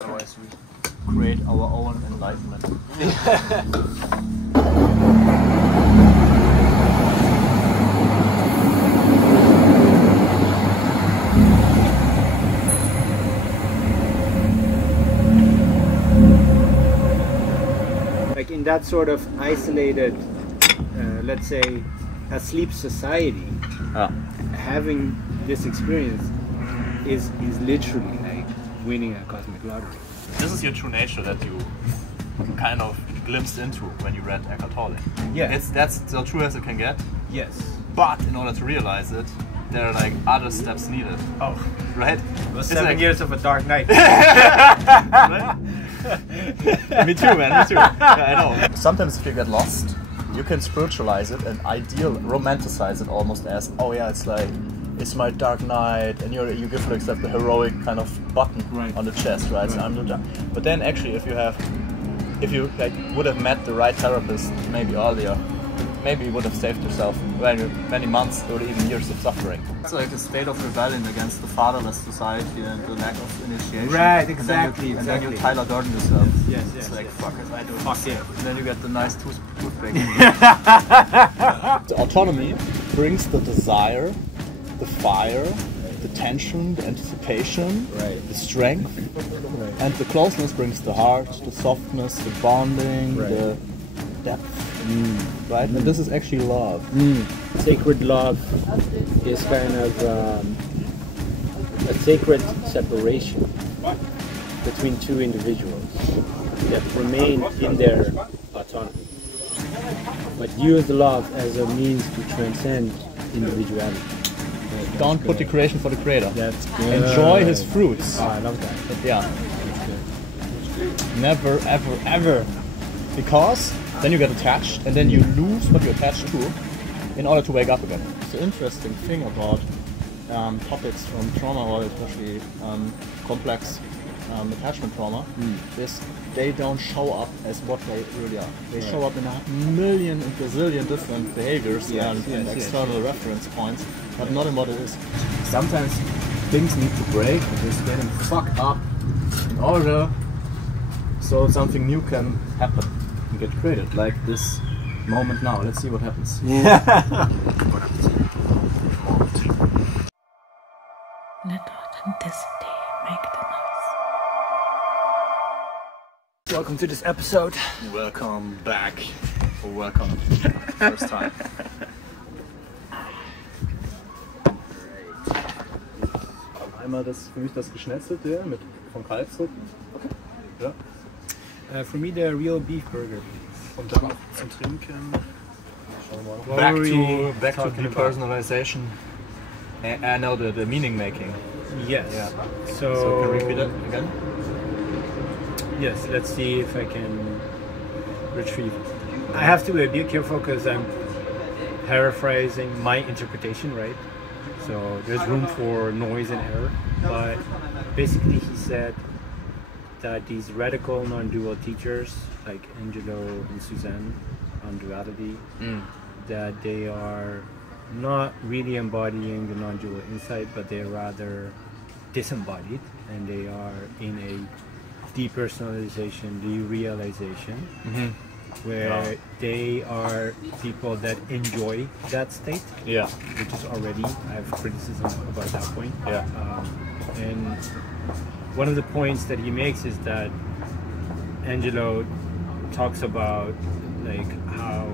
Otherwise we create our own enlightenment. Like in that sort of isolated, let's say, asleep society, having this experience is literally like winning a cosmic lottery. This is your true nature that you kind of glimpsed into when you read Eckhart Tolle. Yeah. That's so true as it can get. Yes. But in order to realize it, there are like other steps needed. Oh. Right? It was 7 years of a dark night. Right? Me too, man. Me too. Yeah, I know. Sometimes if you get lost, you can spiritualize it and romanticize it almost as, oh yeah, it's like, it's my dark night, and you give like the heroic kind of button on the chest, right? So I'm the dark. But then actually, if you like would have met the right therapist maybe earlier, maybe you would have saved yourself many months or even years of suffering. It's like a state of rebellion against the fatherless society and the lack of initiation. Right, exactly. And then you Tyler Durden yourself. Yes. It's like, fuck it, I do it. Fuck yeah. And then you get the nice toothpick. The autonomy brings the desire, the fire, the tension, the anticipation, the strength, and the closeness brings the heart, the softness, the bonding, the depth. Right? And this is actually love. Sacred love is kind of a sacred separation between two individuals that remain in their autonomy, but use love as a means to transcend individuality. Don't put the creation for the creator. That's good. Enjoy his fruits. Oh, I love that. But yeah. That's good. Never, ever, ever. Because then you get attached and then you lose what you're attached to in order to wake up again. It's an interesting thing about topics from trauma, or especially complex attachment trauma, is they don't show up as what they really are. They show up in a million and gazillion different behaviors and external reference points, but not in what it is. Sometimes things need to break and just getting fucked up in order so something new can happen and get created, like this moment now. Let's see what happens. Let authenticity make the noise. Welcome to this episode. Welcome back. Or welcome first time. Einmal für mich das Geschnetzelte von Kalbsrücken. Okay. Ja. For me, the real beef burger. Und dann auch zum Trinken. Back to depersonalization. I know the meaning making. Yes. Yeah. So can you repeat it again? Yes. Let's see if I can retrieve it. I have to be careful because I'm paraphrasing my interpretation, right? So there's room for noise and error. But basically, he said that these radical non-dual teachers like Angelo and Suzanne on duality, that they are not really embodying the non-dual insight, but they're rather disembodied, and they are in a depersonalization, derealization, where they are people that enjoy that state, which is already, I have criticism about that point. And one of the points that he makes is that Angelo talks about like how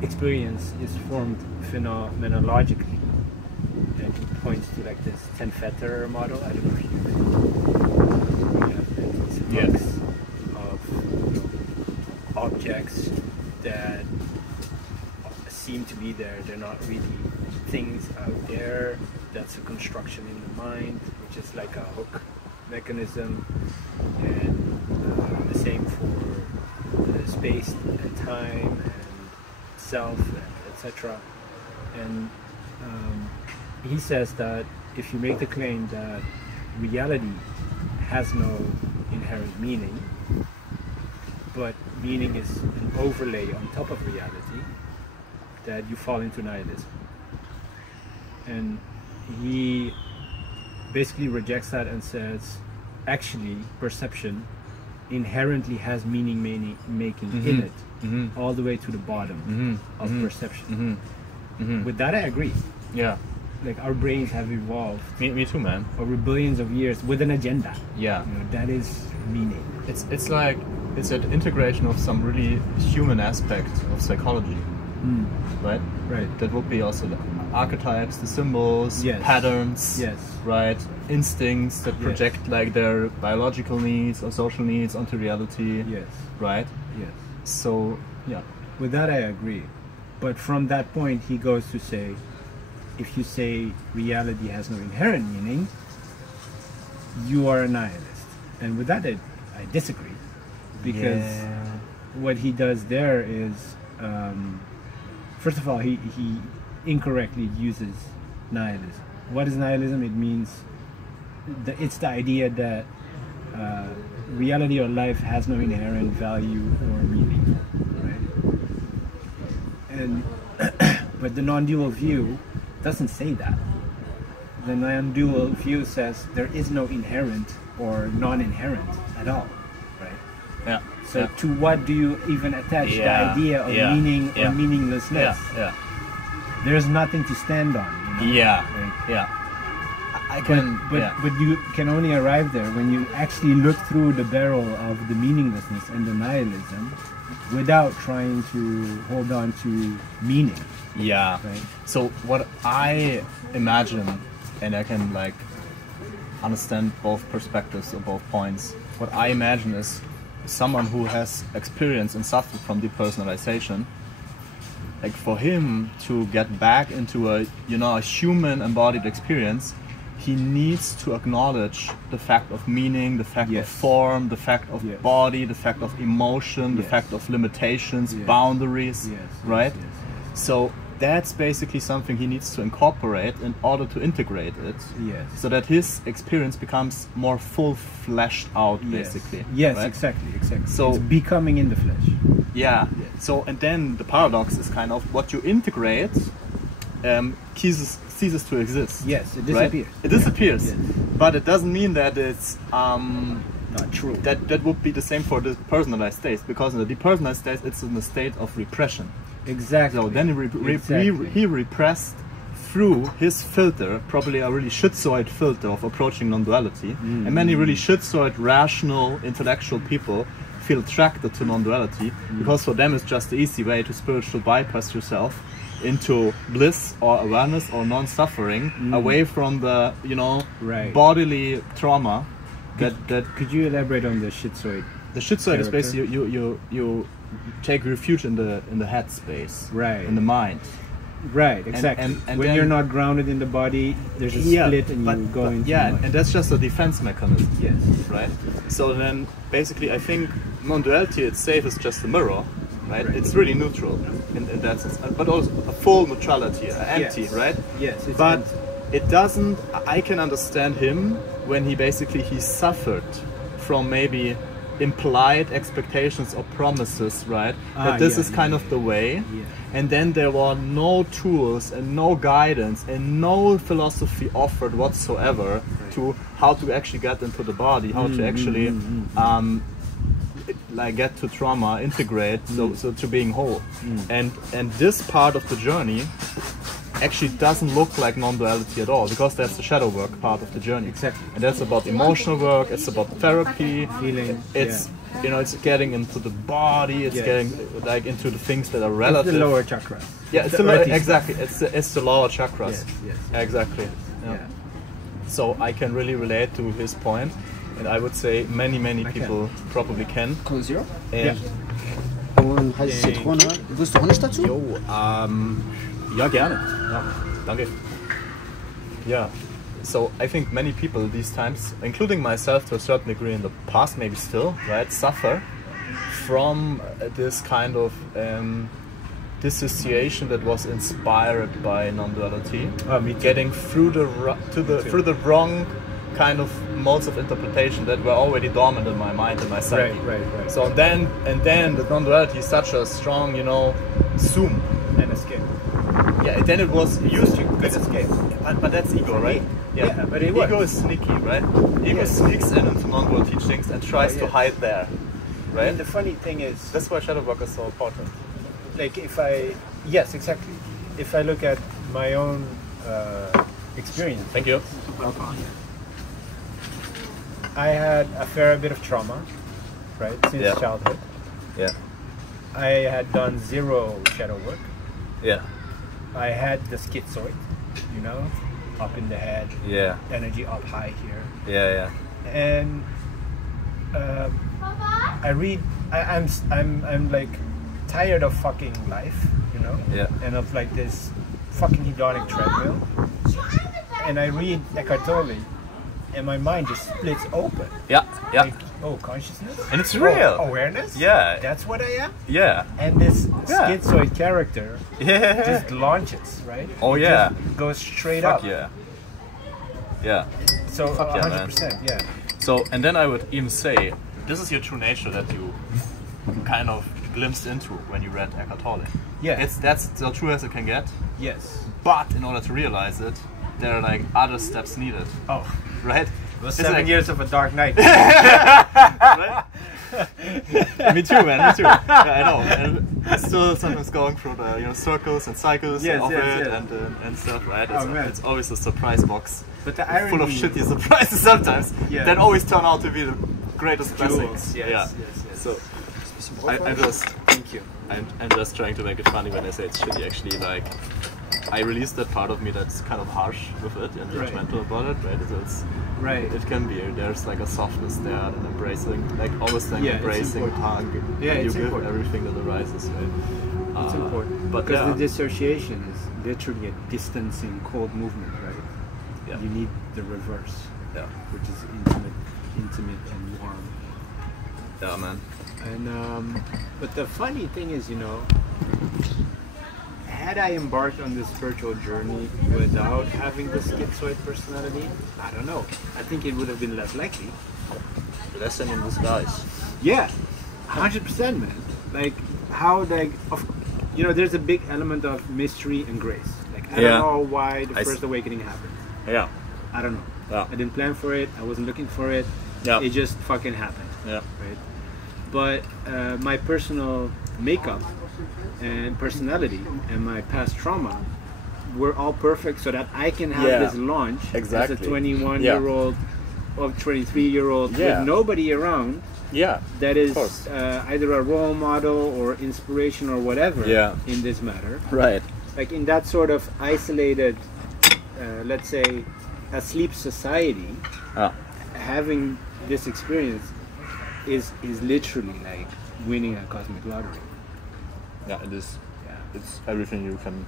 experience is formed phenomenologically, and he points to like this 10-fetter model. I don't know if you have it's of objects that seem to be there. They're not really things out there. That's a construction in the mind, which is like a hook mechanism, and the same for space and time and self, etc. And he says that if you make the claim that reality has no inherent meaning, but meaning is an overlay on top of reality, that you fall into nihilism. And he basically rejects that and says actually perception inherently has meaning making in it, all the way to the bottom of perception. With that, I agree. Yeah. Like our brains have evolved Me too, man. over billions of years with an agenda. Yeah. You know, that is meaning. It's like it's an integration of some really human aspect of psychology, right? Right. That would be also the archetypes, the symbols, Yes. patterns, Yes. right? Instincts that Yes. project like their biological needs or social needs onto reality, Yes. right? Yes. So yeah, With that, I agree. But from that point, he goes to say, if you say reality has no inherent meaning, you are a nihilist. And with that, I disagree. Because what he does there is, first of all, he incorrectly uses nihilism. What is nihilism? It means, it's the idea that reality or life has no inherent value or meaning, right? And but the non-dual view doesn't say that. The non-dual view says there is no inherent or non-inherent at all, right? yeah. So yeah. to what do you even attach the Yeah, idea of yeah, meaning or yeah. meaninglessness? Yeah, There's nothing to stand on. You know? yeah, Like, yeah. I can, but you can only arrive there when you actually look through the barrel of the meaninglessness and the nihilism without trying to hold on to meaning. yeah. Right. So what I imagine, and I can like understand both perspectives or both points. What I imagine is someone who has experienced and suffered from depersonalization. Like for him to get back into a a human embodied experience, he needs to acknowledge the fact of meaning, the fact Yes. of form, the fact of Yes. body, the fact of emotion, the Yes. fact of limitations, Yes. boundaries, Yes, right? yes, yes, So that's basically something he needs to incorporate in order to integrate it, Yes. so that his experience becomes more full fleshed out, basically. Yes, right? exactly. So- it's becoming in the flesh. Yeah. So and then the paradox is kind of what you integrate ceases to exist. Yes, it right? disappears. It disappears, Yes. but it doesn't mean that it's Not true. that would be the same for the personalized state, because in the depersonalized state it's in a state of repression. Exactly. So then he repressed through his filter, probably a really schizoid filter of approaching non-duality, and many really schizoid, rational, intellectual people feel attracted to non-duality because for them it's just the easy way to spiritual bypass yourself into bliss or awareness or non-suffering, away from the Right. bodily trauma. That Could you elaborate on the schizoid? the schizoid is Character. basically you take refuge in the head space, Right. in the mind. Right, exactly. and when then- you're not grounded in the body, there's a split and you go into the mind. and that's just a defense mechanism. Yes. Right. So then, basically, I think non-duality itself is just a mirror, right? It's really neutral in that sense, but also a full neutrality, empty, Yes. right? Yes, it's But empty. it doesn't. I can understand him when he suffered from maybe implied expectations or promises, right? That this is kind of the way. Yeah. And then there were no tools and no guidance and no philosophy offered whatsoever to how to actually get into the body, how to actually like get to trauma, integrate, so to being whole. And this part of the journey actually doesn't look like non-duality at all, because that's the shadow work part of the journey. Exactly. And that's about emotional work, it's about therapy, Feeling. it's it's getting into the body, it's Yes. getting like into the things that are It's relative. the lower chakra. Yeah, it's exactly. It's the lower chakras. Yes, yes. Exactly. Yeah. Yeah. So I can really relate to his point, and I would say many people probably can. Cola Zero? And Und heiße Zitrone. Willst du Honig dazu? ja gerne. Ja, danke. Yeah. So I think many people these times, including myself to a certain degree in the past, maybe still, right, suffer from this kind of dissociation that was inspired by non-duality, getting through through the wrong kind of modes of interpretation that were already dormant in my mind and my psyche. Right. So then the non-duality is such a strong, zoom. And escape. Yeah, then it was used to Good escape. But that's ego, right? Yeah, but it ego works. is sneaky, right? Ego sneaks in into non-dual teachings and tries to hide there, right? And the funny thing is, That's why shadow work is so important. like yes, exactly. If I look at my own experience, Thank you. I had a fair bit of trauma, right, since Yeah. childhood. Yeah. I had done 0 shadow work. Yeah. I had the schizoid, you know, up in the head, Yeah. energy up high here, Yeah. and I read. I'm like tired of fucking life, you know, Yeah. and of like this fucking hedonic treadmill. And I read Eckhart Tolle, and my mind just splits open. Yeah. Yeah. Like, oh, consciousness, And it's Oh, real. awareness. Yeah. That's what I am. Yeah. And this Yeah. schizoid character Yeah. just launches, right? Oh, It yeah. just goes straight Fuck up. yeah. Yeah. So Fuck yeah, 100%, yeah. So, and then I would even say, this is your true nature that you kind of glimpsed into when you read Eckhart Tolle. Yeah. That's as true as it can get. Yes. But in order to realize it, there are like other steps needed, Oh, right? it was It's 7 like- years of a dark night. Right? Me too, man. Me too. Yeah, I know. And still sometimes going through the circles and cycles Yes, of yes, it yes. and stuff, right? Oh, man. It's always a surprise box But the full of irony- shitty surprises sometimes Yeah. that always turn out to be the greatest Jewels. blessings. Yes, Yeah. yes. So I just Thank you. I'm just trying to make it funny when I say it's shitty. Actually, like I released that part of me that's kind of harsh with it and Right. judgmental about it, right? It's Right. it can be. There's like a softness there and embracing, like almost like Yeah, it's embracing important. hug. Yeah, you it's give important. everything that arises, right? It's important. But Because yeah, the dissociation is literally a distancing, cold movement, right? Yeah. You need the reverse, yeah, which is intimate and warm. yeah, man. And but the funny thing is, had I embarked on this spiritual journey without having the schizoid personality, I don't know. I think it would have been less likely. Blessing in disguise. Yeah, 100%, man. Like how, there's a big element of mystery and grace. Like I Yeah. don't know why the I first awakening happened. Yeah, I don't know. yeah, I didn't plan for it. I wasn't looking for it. yeah, It just fucking happened. yeah, Right? But my personal makeup and personality and my past trauma were all perfect so that I can have Yeah, this launch exactly. as a 21-year-old or 23-year-old Yeah. with nobody around yeah, that is course. either a role model or inspiration or whatever Yeah. in this matter. right. Like in that sort of isolated, let's say, asleep society, Yeah, having this experience is literally like winning a cosmic lottery. yeah, it is. Yeah, It's everything you can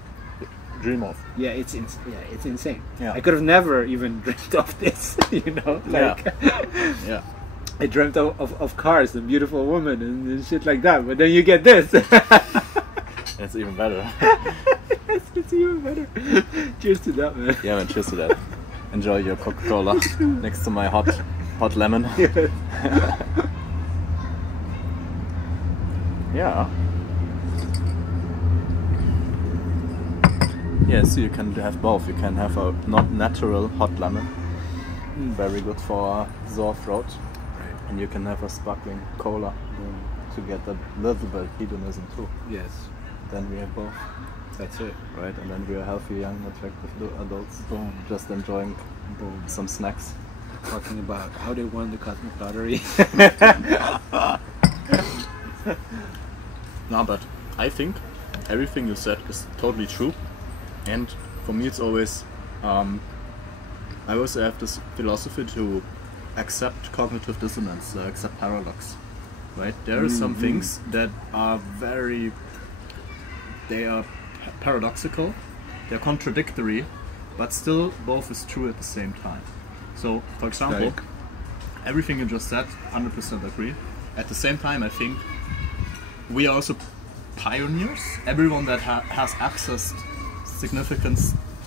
dream of. yeah, it's insane. Yeah. I could have never even dreamt of this, like Yeah, I dreamt of cars and beautiful women and shit like that, but then you get this. it's even better. It's even better. Cheers to that, man. Yeah, man. Cheers to that. Enjoy your Coca-Cola next to my hot lemon. Yeah. Yeah, so you can have both. You can have a not natural hot lemon, very good for a sore throat, and you can have a sparkling cola to get a little bit hedonism too. Yes, Then we have both, that's it. right? And then we are healthy, young, attractive adults, just enjoying some snacks. Talking about how they won the cosmic lottery. No, but I think everything you said is totally true, and for me it's always I also have this philosophy to accept cognitive dissonance, accept paradox, right? There are some things that are they are paradoxical, they're contradictory, but still both is true at the same time. So, for example, Like? everything you just said, 100% agree. At the same time, I think we are also pioneers. Everyone that has accessed significant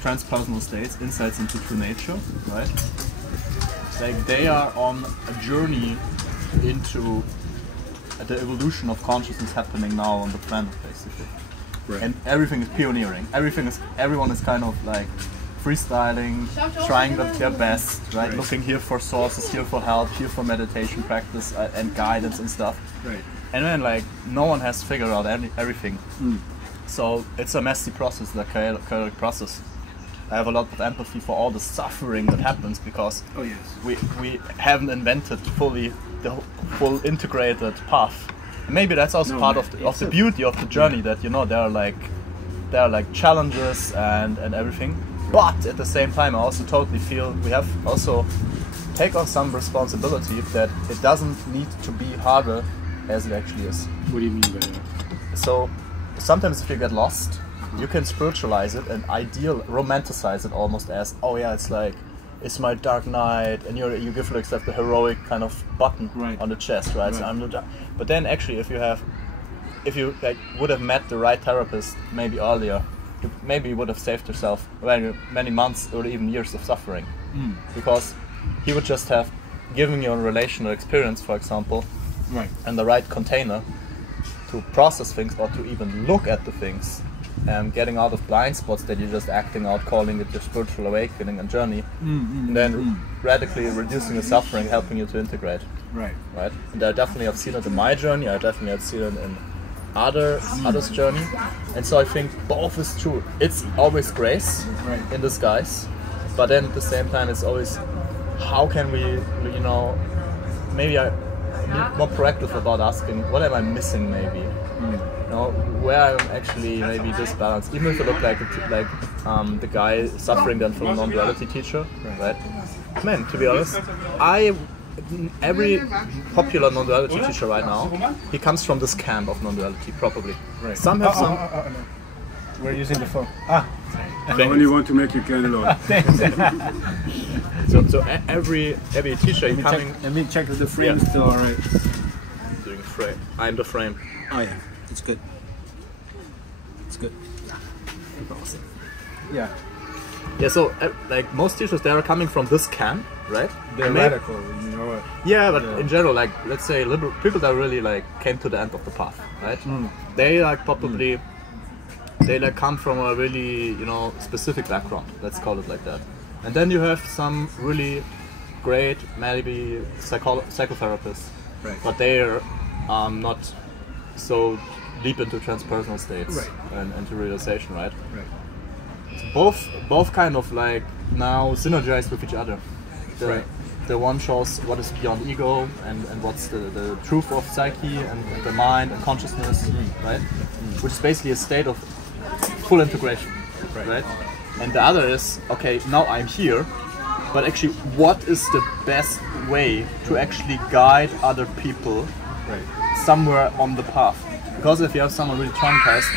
transpersonal states, insights into true nature, right? Like they are on a journey into the evolution of consciousness happening now on the planet, basically. Right. And everything is pioneering. Everyone is kind of like freestyling, trying their best, right? Looking here for sources, here for help, here for meditation practice and guidance and stuff. Right. And then like no one has figured out everything. So it's a messy process, the chaotic process. I have a lot of empathy for all the suffering that happens because we haven't invented fully the full integrated path. And maybe that's also part of the beauty of the journey, that you know there are like challenges and everything. But at the same time, I also totally feel we have also take on some responsibility that it doesn't need to be harder as it actually is. What do you mean by that? So sometimes if you get lost, you can spiritualize it and romanticize it almost as, oh yeah, it's like, it's my dark night, and you give like the heroic kind of button on the chest, right? So I'm the but then actually if you like would have met the right therapist maybe earlier, you maybe would have saved yourself many months or even years of suffering. Because he would just have given you a relational experience, for example, and the right container to process things or to even look at the things, getting out of blind spots that you're just acting out, calling it your spiritual awakening and journey, and then radically reducing the suffering, helping you to integrate. Right. And I definitely have seen it in my journey. I definitely have seen it in others' journey, and so I think both is true. It's always grace in disguise, but then at the same time, it's always how can we, you know, maybe I'm more proactive about asking what am I missing, maybe. You know, where I'm actually maybe disbalanced, even if I look like the guy suffering then from a non-duality teacher, right? Man, to be honest, every popular non-duality teacher right now, he comes from this camp of non-duality, probably. Some have some. We're using the phone. I only want to make you candle on. So every teacher coming. Let me check if the frame is still alright. Doing frame. I'm the frame. Oh yeah, it's good. It's good. Awesome. Yeah. Yeah, so like most teachers, they are coming from this camp, right? They're radical, you know what? Yeah, but in general, like let's say liberal people that really like came to the end of the path, right? They like probably they like come from a really, you know, specific background. Let's call it like that. And then you have some really great maybe psychotherapists, but they're not so deep into transpersonal states and into realization, right? So both kind of like now synergize with each other. The one shows what is beyond ego and what's the truth of psyche and the mind and consciousness, right? Which is basically a state of full integration, right? And the other is, okay, now I'm here, but actually what is the best way to actually guide other people somewhere on the path? Because if you have someone really traumatized,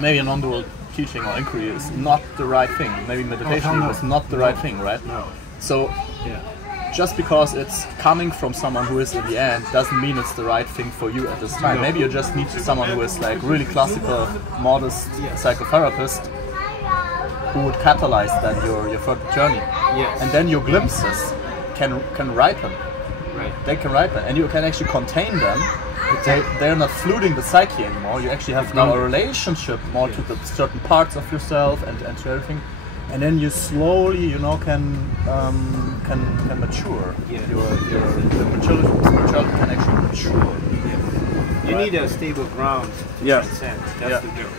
maybe a non-dual teaching or inquiry is not the right thing. Maybe meditation is not the right thing, right? So just because it's coming from someone who is in the end doesn't mean it's the right thing for you at this time. Maybe you just need someone who is like really classical, modest psychotherapist who would catalyze then your further journey. And then your glimpses can ripen. They can ripen, and you can actually contain them. They're not fluting the psyche anymore. You actually have now a relationship more to the certain parts of yourself and to everything. And then you slowly, you know, can mature. Your spirituality can actually mature. You need a stable ground to transcend. That's the deal.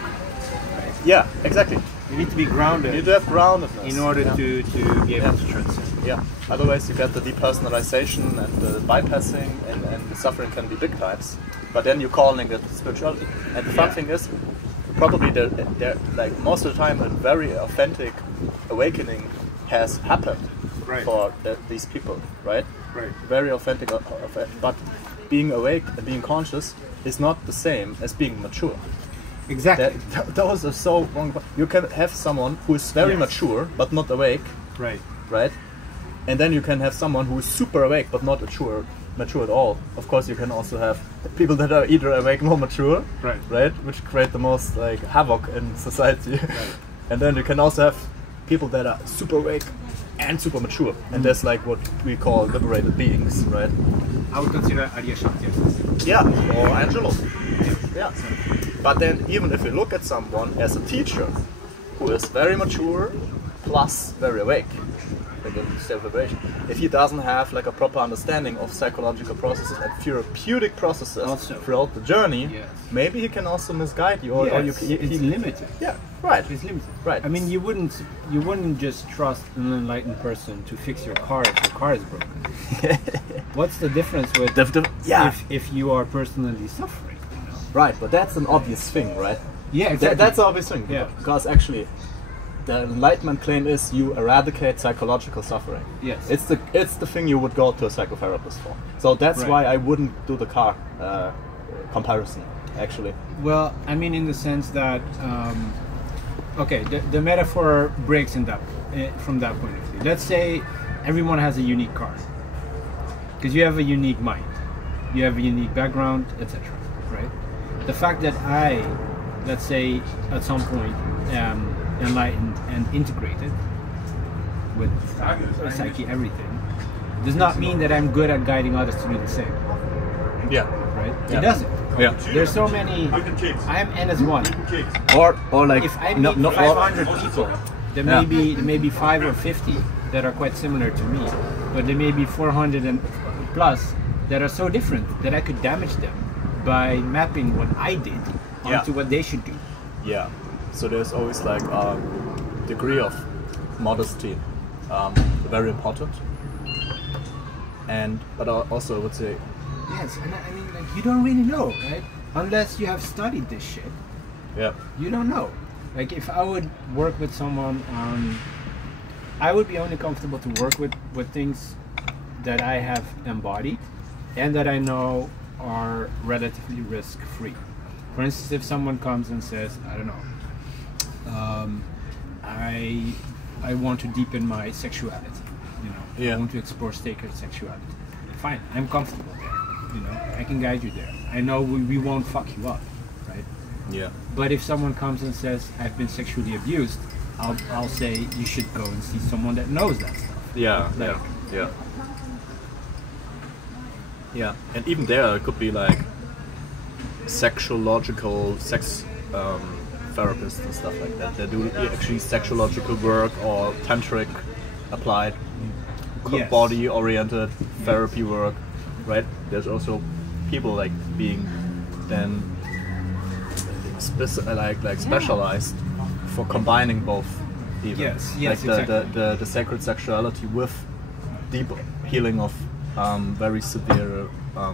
Yeah, exactly. You need to be grounded. You need to have groundedness in order to be able to transcend. Yeah. Otherwise, you get the depersonalization and the bypassing, and the suffering can be big times. But then you're calling it spirituality. And the fun thing is, probably they're like most of the time a very authentic awakening has happened for these people, right? Very authentic, but being awake and being conscious is not the same as being mature. Exactly. Those are so wrong. You can have someone who is very mature but not awake, right? And then you can have someone who is super awake but not mature at all. Of course, you can also have people that are either awake nor mature, right? Which create the most like havoc in society. And then you can also have people that are super awake and super mature, and that's like what we call liberated beings, right? I would consider Arya Shakti. Or Angelo. But then, even if you look at someone as a teacher who is very mature, plus very awake, like a state of vibration. If he doesn't have like a proper understanding of psychological processes and therapeutic processes Also. throughout the journey, Yes. maybe he can also misguide you, or Yes, you it's limited. Yeah, right. It's limited. Right. I mean, you wouldn't just trust an enlightened person to fix your car if your car is broken. What's the difference with yeah. if you are personally suffering? Right, but that's an obvious thing, right? Yeah, exactly. That's an obvious thing. Yeah. Because actually, the enlightenment claim is you eradicate psychological suffering. Yes. It's the thing you would go to a psychotherapist for. So that's Right. why I wouldn't do the car comparison, actually. Well, I mean, in the sense that, okay, the metaphor breaks in that from that point of view. Let's say everyone has a unique car, because you have a unique mind, you have a unique background, etc. Right? The fact that I, let's say, at some point, enlightened and integrated with psyche, everything, does not mean that I'm good at guiding others to do the same. Yeah. Right? Yeah. It doesn't. Yeah. There's so many. I am N as one. Or like If I meet 500 people, there may be 5 or 50 that are quite similar to me, but there may be 400 and plus that are so different that I could damage them by mapping what I did onto what they should do. Yeah. So there's always like a degree of modesty, very important. But also I would say, Yes, and I mean, like, you don't really know, right? Unless you have studied this shit, yeah, you don't know. Like, if I would work with someone I would be only comfortable to work with things that I have embodied and that I know are relatively risk-free. For instance, if someone comes and says, I don't know, I want to deepen my sexuality, you know, Yeah. I want to explore sacred sexuality. Fine, I'm comfortable there, you know, I can guide you there. I know we won't fuck you up, right? yeah, But if someone comes and says, I've been sexually abused, I'll say you should go and see someone that knows that stuff. yeah, Like- yeah. And even there, it could be like sexological sex therapists and stuff like that. They do actually sexological work or tantric applied Yes. body-oriented therapy work, right? There's also people like being then specialized for combining both. Even. Yes, like exactly. the sacred sexuality with deep healing of very severe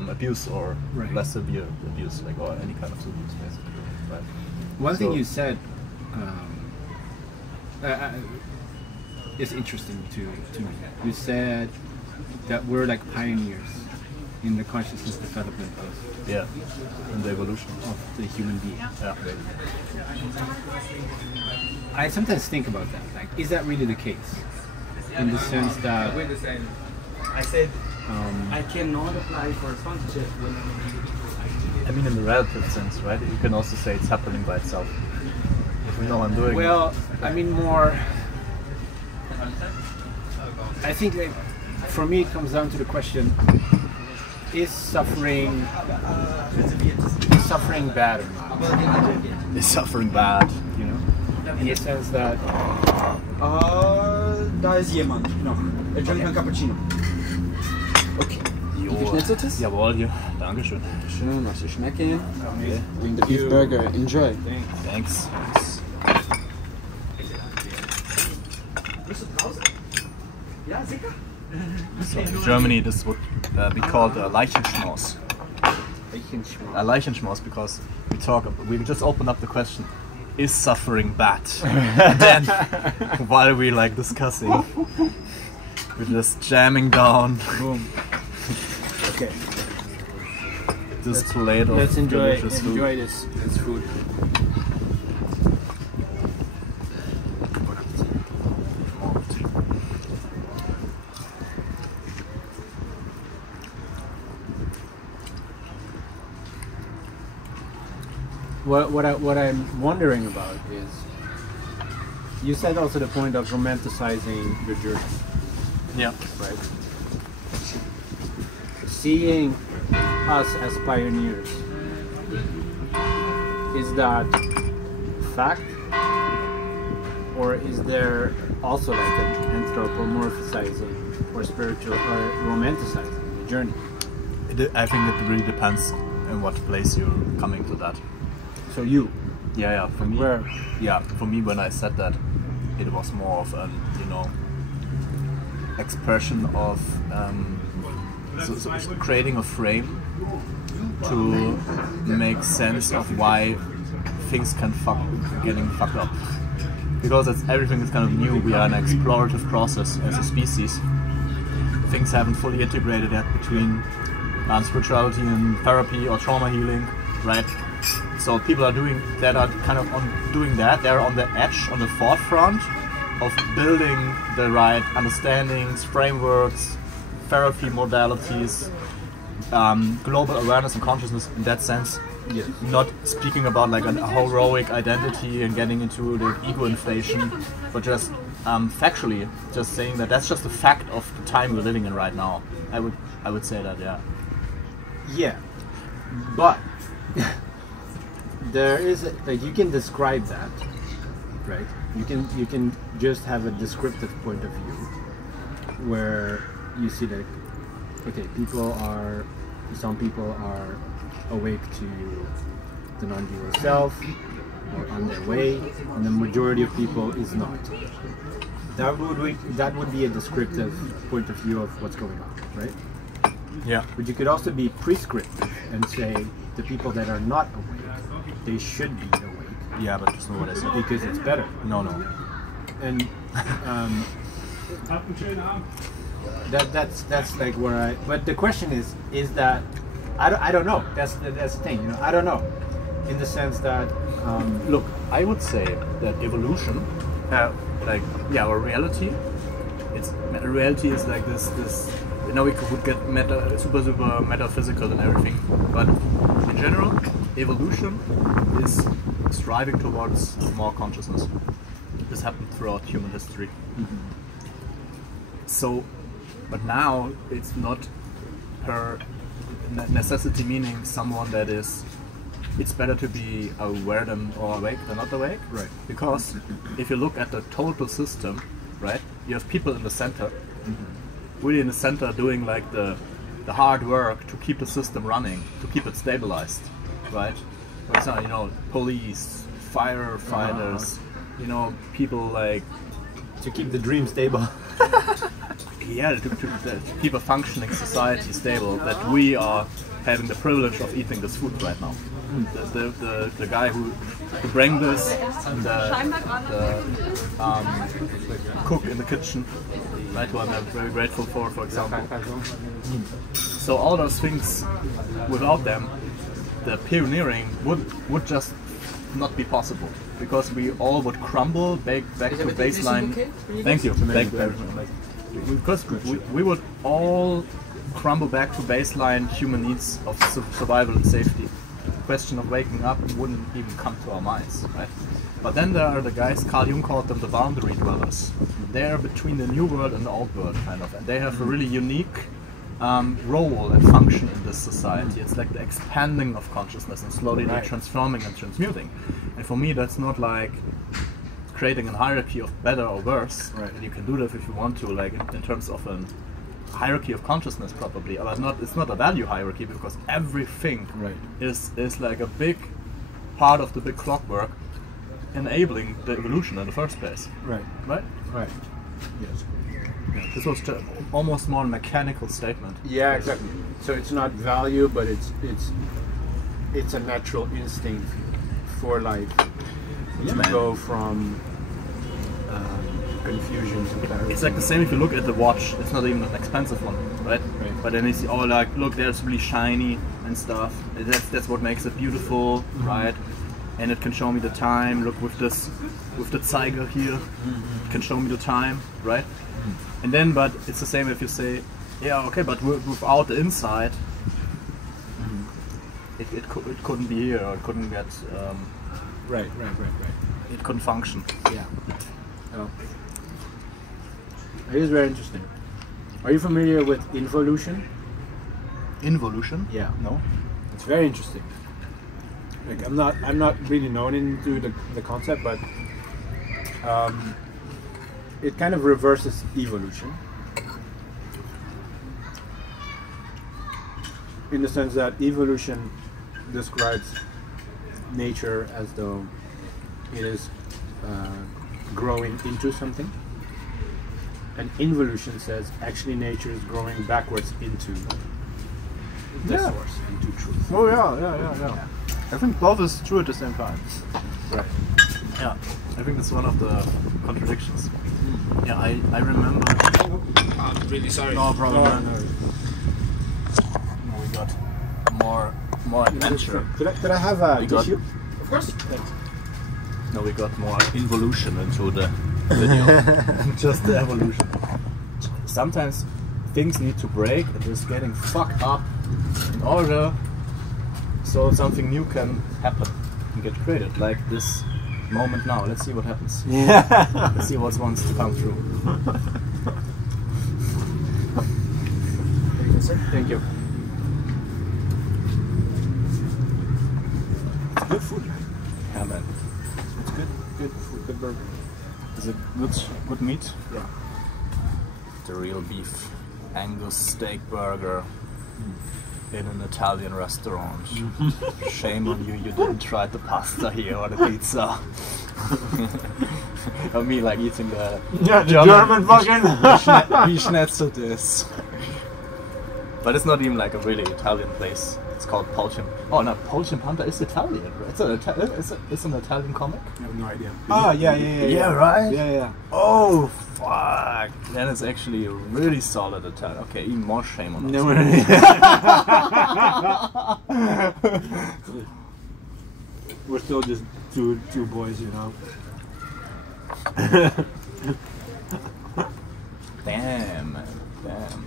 abuse or Right. less severe abuse, like or any kind of abuse, basically. Right. One thing So- you said is interesting to me. You said that we're like pioneers in the consciousness development Yeah, in the evolution. of the human being. Yeah. I sometimes think about that. Like, is that really the case? In the sense that I said um, I cannot apply for sponsorship when I mean, in the relative sense, right? You can also say it's happening by itself. If we know I'm doing. well, I mean more. I think like, for me it comes down to the question: is suffering bad or not? Is suffering bad? You know, in the sense that Da ist jemand noch. Er trinkt ein Cappuccino. Okay. Geschnitzeltes? Jawohl, ja. Dankeschön. Schön, was ich schmecken. Wegen der Beef Burger. Enjoy. Thanks. So in Germany, this would be called a Leichenschmaus. A Leichenschmaus, because we just opened up the question: is suffering bad? And then, while we like discussing, we're just jamming down. boom. Okay, This plate of let's enjoy delicious food. this food. What I'm wondering about is, you said also the point of romanticizing the journey, Yeah. right? Seeing us as pioneers, is that fact Or is there also like an anthropomorphizing or spiritual or romanticizing the journey? I think it really depends in what place you're coming to that. So you, Yeah, for me. where? Yeah, for me, when I said that, it was more of an, expression of so creating a frame to make sense of why things getting fucked up. Because everything is kind of new. We are in an explorative process as a species. Things haven't fully integrated yet between spirituality and therapy or trauma healing, right? So people are doing that. They're on the edge, on the forefront of building the right understandings, frameworks, therapy modalities, global awareness and consciousness in that sense. Yes. Not speaking about like a heroic identity and getting into the ego inflation, but just factually, just saying that that's just a fact of the time we're living in right now. I would say that, yeah. Yeah, but there is you can describe that, right? You can just have a descriptive point of view where you see that some people are awake to the non-dual self or on their way, and the majority of people is not. That would be a descriptive point of view of what's going on, right? Yeah. But you could also be prescriptive and say the people that are not awake, they should be awake. Yeah, but that's not what I said. Because it's better. No. And that's like where I. But the question is that I don't know. That's the thing. I don't know. In the sense that Look, I would say that evolution, or reality. Reality is like this. Now we could get super metaphysical and everything, but in general, evolution is striving towards more consciousness. This happened throughout human history. Mm-hmm. So, but now it's not per necessity, meaning someone that is. It's better to be aware or awake than not awake, right? Because if you look at the total system, right, you have people in the center. Mm-hmm. Really in the center doing like the hard work to keep the system running, to keep it stabilized, right? For example, police, firefighters, people like... To keep the dream stable. Yeah, to keep a functioning society stable, that we are having the privilege of eating this food right now. The guy who bring this, the cook in the kitchen, right, who I'm very grateful for example. So all those things, without them, the pioneering would just not be possible, because we all would crumble back to baseline. Thank you. Because we would all crumble back to baseline human needs of survival and safety. The question of waking up wouldn't even come to our minds, right? But then there are the guys, Carl Jung called them the boundary dwellers. They're between the new world and the old world, kind of, and they have a really unique role and function in this society. It's like the expanding of consciousness and slowly transforming and transmuting. And for me, that's not like creating a hierarchy of better or worse. Right. You can do that if you want to, like in terms of a hierarchy of consciousness, probably. But it's not a value hierarchy, because everything is like a big part of the big clockwork enabling the evolution in the first place. Right. Yes. Yeah, this was almost more a mechanical statement. Yeah, exactly. So it's not value, but it's a natural instinct for life to go from confusion to clarity. It's like the same if you look at the watch. It's not even an expensive one, right? But then you see, look, there's really shiny and stuff. That's what makes it beautiful, right? And it can show me the time. Look, with the Zeiger here, it can show me the time, right? And then, but it's the same if you say, yeah, okay, but without the inside, it couldn't be here, or it couldn't get, right. It couldn't function. Yeah. Oh. It is very interesting. Are you familiar with involution? Involution? Yeah. No. It's very interesting. Like I'm not really known into the concept, but it kind of reverses evolution. In the sense that evolution describes nature as though it is growing into something, and involution says actually nature is growing backwards into the source, into truth. Oh yeah. I think both is true at the same time. Right. Yeah, I think it's one of the contradictions. Yeah, I remember. I'm really sorry. No problem. No. No, we got more adventure. Could I have a We got- tissue? Of course. No, we got more involution into the video. Just the evolution. Sometimes things need to break and it's getting fucked up in order so something new can happen and get created. Like this moment now. Let's see what happens. Let's see what wants to come through. Thank you. It's good food. Yeah, man. It's good food, good burger. Is it good meat? Yeah. The real beef Angus steak burger in an Italian restaurant. Shame on you, you didn't try the pasta here or the pizza. Or me like eating the German fucking. wie schnetzel this. But it's not even like a really Italian place. It's called Polchen. Oh no, Polchen Panther is Italian, right? It's an Italian comic? I have no idea. Ah, Yeah, right? Yeah. Oh, fuck. Then it's actually a really solid Italian. Okay, even more shame on us. No, we're still just two boys, you know. Damn, man. Damn.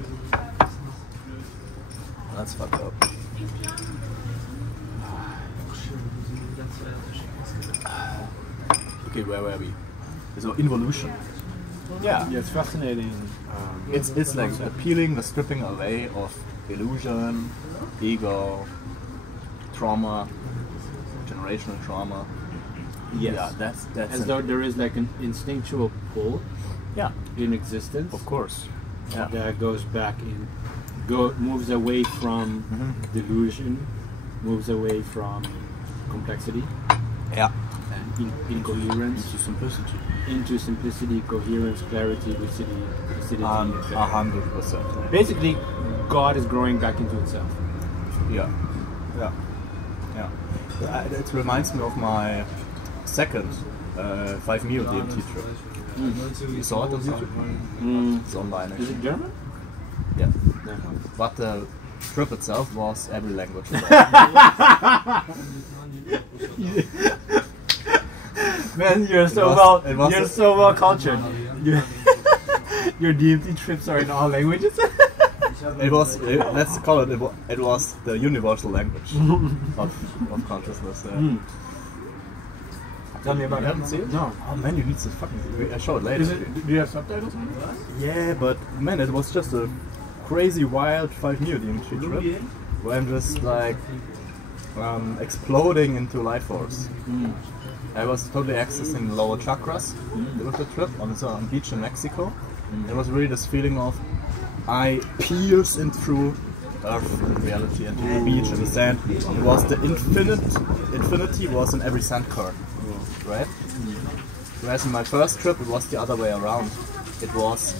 That's fucked up. Okay, where were we? So, involution. Yeah. Yeah, it's fascinating. It's like peeling the stripping away of illusion, ego, trauma, generational trauma. Yes. Yeah, that's As though there is like an instinctual pull in existence. of course. Yeah. That goes back in, moves away from delusion, moves away from complexity Yeah. and incoherence, Into simplicity. into simplicity, coherence, clarity, lucidity. 100%. Basically, God is growing back into itself. Yeah. It reminds me of my second 5 Mio DMT trip. You saw it on YouTube? It's online Is actually. it German? Yeah. But the trip itself was every language. Man, you're so well cultured. Your DMT trips are in all languages. It was, let's call it, it was the universal language of consciousness. Tell me about You it. haven't seen it? No. Oh man, you need to fucking, I show it later. Do you have subtitles? Yeah, but man, it was just a crazy wild 5 Mio DMT trip where I'm just like exploding into life force. I was totally accessing the lower chakras with the trip on a beach in Mexico. It was really this feeling of I pierce in through earth and reality and the beach and the sand. It was the infinity was in every sand core, right? Whereas in my first trip it was the other way around. It was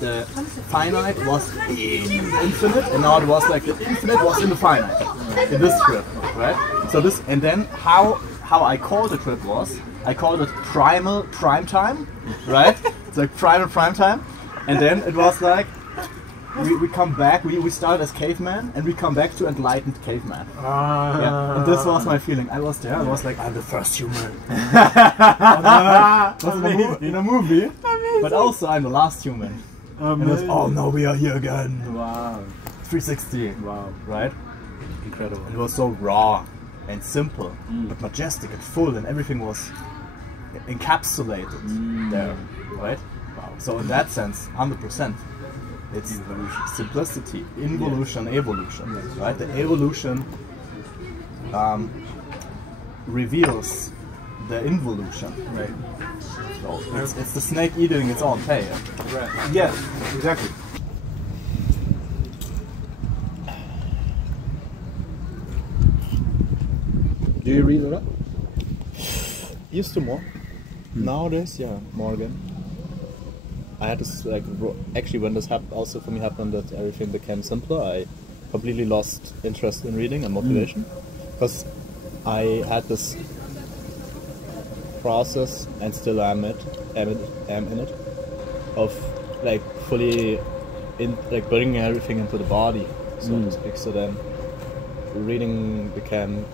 the finite was in the infinite, and now it was like the infinite was in the finite in this trip, right? So this, and then how I called the trip was, I called it primal prime time, right? It's like primal prime time, and then it was like we come back, we started as caveman and we come back to enlightened caveman. Yeah. And this was my feeling. I was there, I was like, I'm the first human. Was in a movie, but also I'm the last human. And it was, oh no, we are here again. Wow. 360. Wow. Right? Incredible. It was so raw and simple, but majestic and full, and everything was encapsulated there, right? Wow. So in that sense, 100%, it's simplicity, involution, evolution, right? The evolution reveals the involution. Right. So it's the snake eating its own tail. Right. Yes, exactly. Do you read a lot? Used to more. Nowadays, yeah, more again. I had this like actually when this happened, also for me happened that everything became simpler. I completely lost interest in reading and motivation because I had this process and still am in it of like fully in like bringing everything into the body, so to speak. So then reading became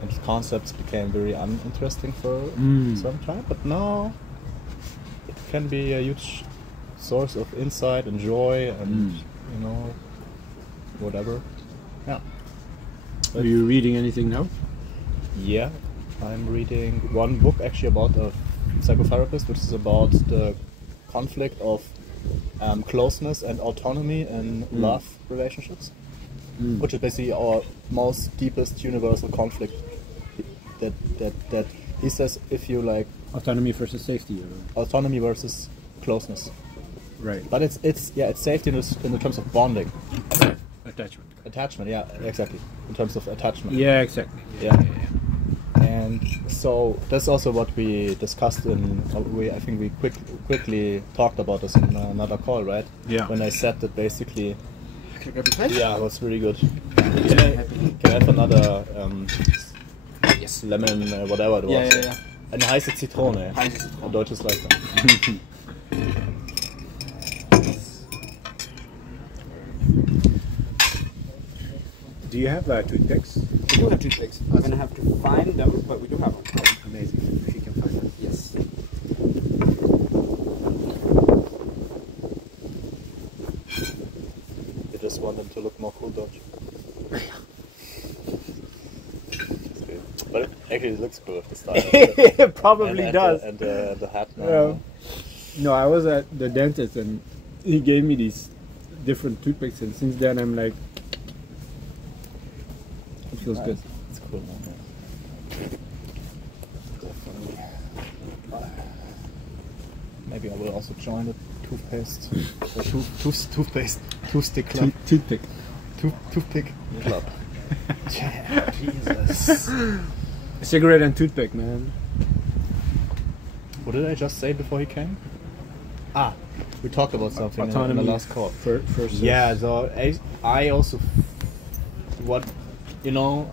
and concepts became very uninteresting for some time, but now it can be a huge source of insight and joy and you know whatever. Yeah. Are you reading anything now? Yeah, I'm reading one book actually about a psychotherapist, which is about the conflict of closeness and autonomy in love relationships, which is basically our most deepest universal conflict. That he says, if you like Autonomy versus safety. Or... autonomy versus closeness, Right. but it's safety in the terms of bonding, Attachment. yeah, exactly, in terms of attachment. Yeah, exactly. Yeah. And so that's also what we discussed I think we quickly talked about this in another call, right? Yeah. When I said that basically, Can I grab your pen? yeah, it was really good. Can I have another Yes. lemon, whatever it was? Ja. Eine heiße Zitrone. Heiße Zitrone. Ein deutsches Leichter. Do you have toothpicks? We do have toothpicks. I'm gonna have to find them, but we do have them. Amazing. If you can find them. Yes. You just want them to look more cool, don't you? But it actually looks cool with the style. It probably and does. The hat. No, I was at the dentist and he gave me these different toothpicks, and since then I'm like, it feels good. It's cool, man. Definitely. Maybe I will also join the toothpaste, toothstick club, Toothpick. toothpick club. Yeah, Jesus. Cigarette and toothpick, man. What did I just say before he came? Ah, we talked about something in Autonomy. the last call. First. Yeah, so I also what you know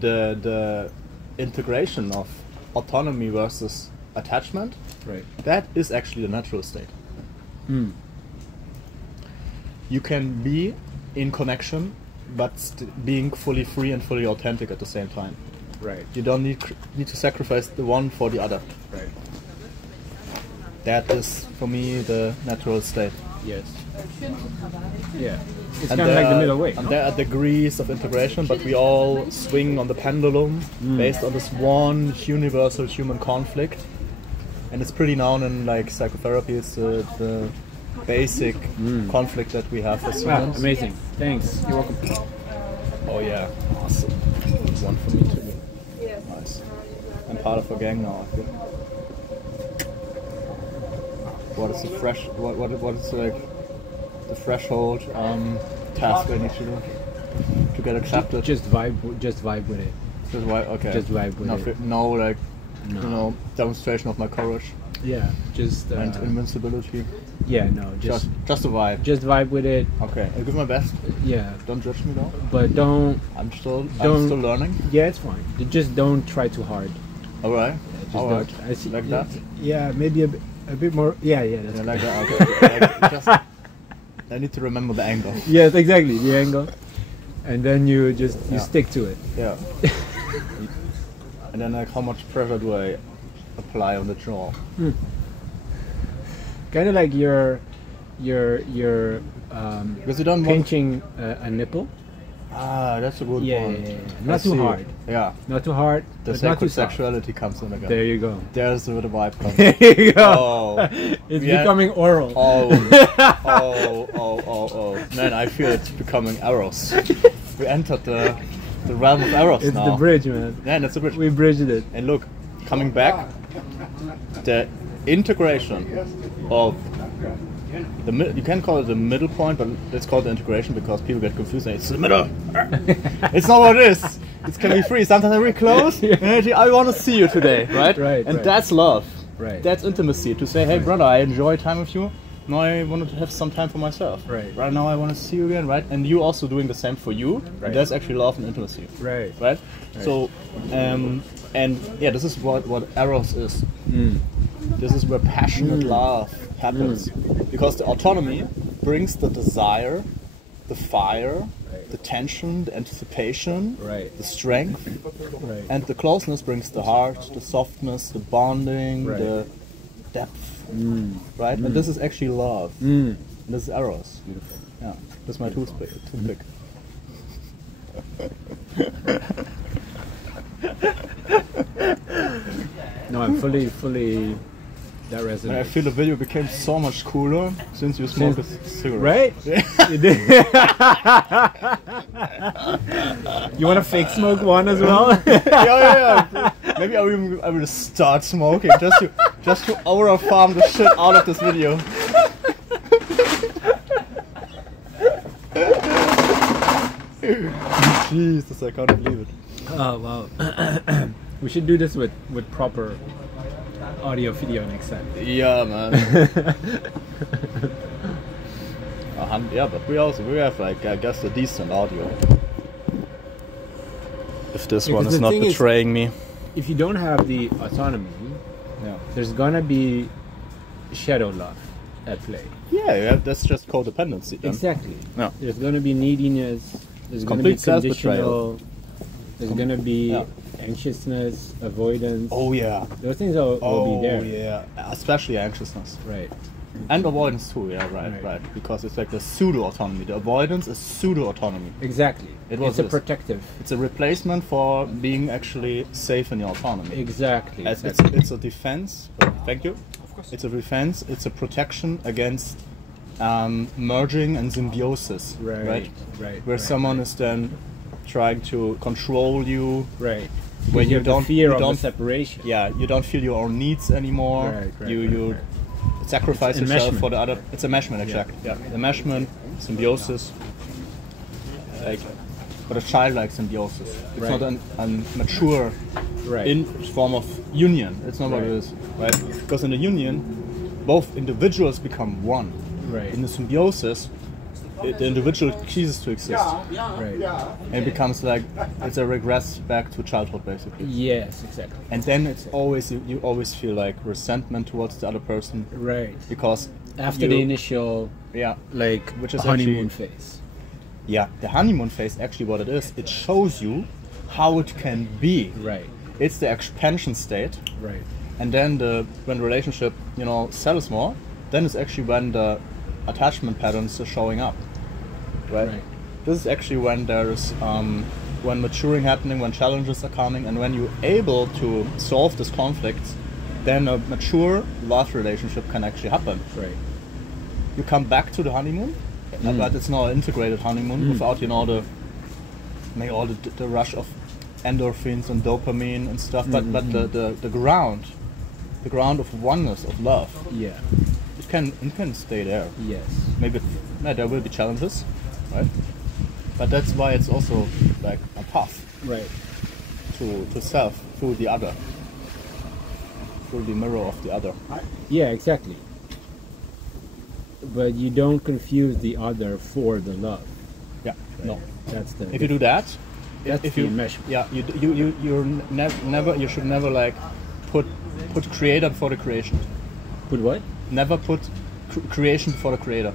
the integration of autonomy versus attachment. Right. That is actually the natural state. You can be in connection, but being fully free and fully authentic at the same time. Right. You don't need to sacrifice the one for the other. Right. That is, for me, the natural state. Yes. Yeah. It's And kind of like the middle way. And no? there are degrees of integration, but we all swing on the pendulum based on this one universal human conflict. And it's pretty known in like psychotherapy. It's the basic conflict that we have as Wow, humans. amazing. Thanks. You're welcome. Oh yeah, awesome. One for me too. Nice. I'm part of a gang now, I feel. What is the what is like the threshold task I need to do to get accepted? Just vibe with it. Just okay. Just vibe with it. No, like No. you know, demonstration of my courage Yeah. Just. and invincibility. Yeah. No. Just a vibe. just vibe with it. Okay, I'll give my best. Yeah. Don't judge me though. But don't. I'm still Don't- learning. Yeah, it's fine. Just don't try too hard. All right. Just All right. don't. I see, Like yeah, that. Yeah. Maybe a bit more. Yeah. Yeah. That's Yeah, good. like that. Okay. Like, just, I need to remember the angle. Yes, exactly. The angle. And then you just Yeah. stick to it. Yeah. And then like, how much pressure do I apply on the jaw? Kind of like you're Because you don't want. pinching a nipple. Ah, that's a good Yeah, point. yeah, yeah. I Not too see. hard. Yeah. Not too hard. The but not too sacred soft. sexuality comes in again. There you go. There's where the vibe comes. There you go. Oh. It's Yeah. becoming oral. Oh. Man, I feel it's becoming eros. We entered the the realm of Eros It's now. the bridge, man. Yeah, that's the bridge. We bridged it. And look, coming back, the integration of you can call it the middle point, but it's called the integration because people get confused. And it's the middle. It's not what it is. It can be free. Sometimes I'm really close. I want to see you today, right? Right. And that's love. Right. That's intimacy. To say, hey, brother, I enjoy time with you. Now I want to have some time for myself. Right. Right now I want to see you again, right? And you also doing the same for you. Right. And that's actually love and intimacy. Right. Right. So, and yeah, this is what Eros is. This is where passionate love happens, because the autonomy brings the desire, the fire, the tension, the anticipation, the strength, and the closeness brings the heart, the softness, the bonding, the depth, right? And this is actually love. And this is Eros. Beautiful. Yeah, this is my toothpick. No, I'm fully. That resonates. I feel the video became so much cooler since you smoked a cigarette. Right? You did. You want to fake smoke one as well? yeah. Maybe I will start smoking just to aura farm the shit out of this video. Jesus, I can't believe it. Oh wow. We should do this with proper audio video next time. Yeah, man. Yeah, but we have like, I guess, a decent audio. If this one is not betraying me. If you don't have the autonomy, there's gonna be shadow love at play. Yeah, that's just codependency then. Exactly. Yeah. There's gonna be neediness. There's gonna be Complete self-betrayal. conditional. There's gonna be anxiousness, avoidance. Oh yeah. Those things will be there. Oh yeah, especially anxiousness. Right. And avoidance too, yeah, right. Because it's like the pseudo-autonomy. The avoidance is pseudo-autonomy. Exactly. It's a protective. It's a replacement for being actually safe in your autonomy. Exactly. It's a defense. Thank you. Of course. It's a defense. It's a protection against merging and symbiosis. Right. Where someone is then trying to control you. Right. When you don't fear of the separation. Yeah, you don't feel your own needs anymore. You sacrifice yourself for the other. It's enmeshment, exactly. Yeah. Enmeshment, symbiosis, like, but a childlike symbiosis. It's not a mature form of union. It's not what it is, right? Because in the union, both individuals become one. Right. In the symbiosis, the individual ceases to exist. Right. And it becomes like, it's a regress back to childhood, basically. Yes, exactly. And then it's always, you always feel like resentment towards the other person. Right. Because after the initial, which is honeymoon phase. Yeah, the honeymoon phase, actually what it is, it shows you how it can be. Right. It's the expansion state. Right. And then when the relationship, settles more, then it's actually when the attachment patterns are showing up. Right? This is actually when there's when maturing happening, when challenges are coming, and when you're able to solve this conflict, then a mature love relationship can actually happen. Right. You come back to the honeymoon, but it's not an integrated honeymoon without all the rush of endorphins and dopamine and stuff. But the ground of oneness, of love. Yeah. It can stay there. Yes. Maybe there will be challenges, right? But that's why it's also like a path, right, to self through the other, through the mirror of the other. Yeah, exactly. But you don't confuse the other for the love. Yeah. Right? No. That's the. If you do that, that's if the you enmeshment. Yeah. You should never like put creator before the creation. Put what? Never put creation before the creator.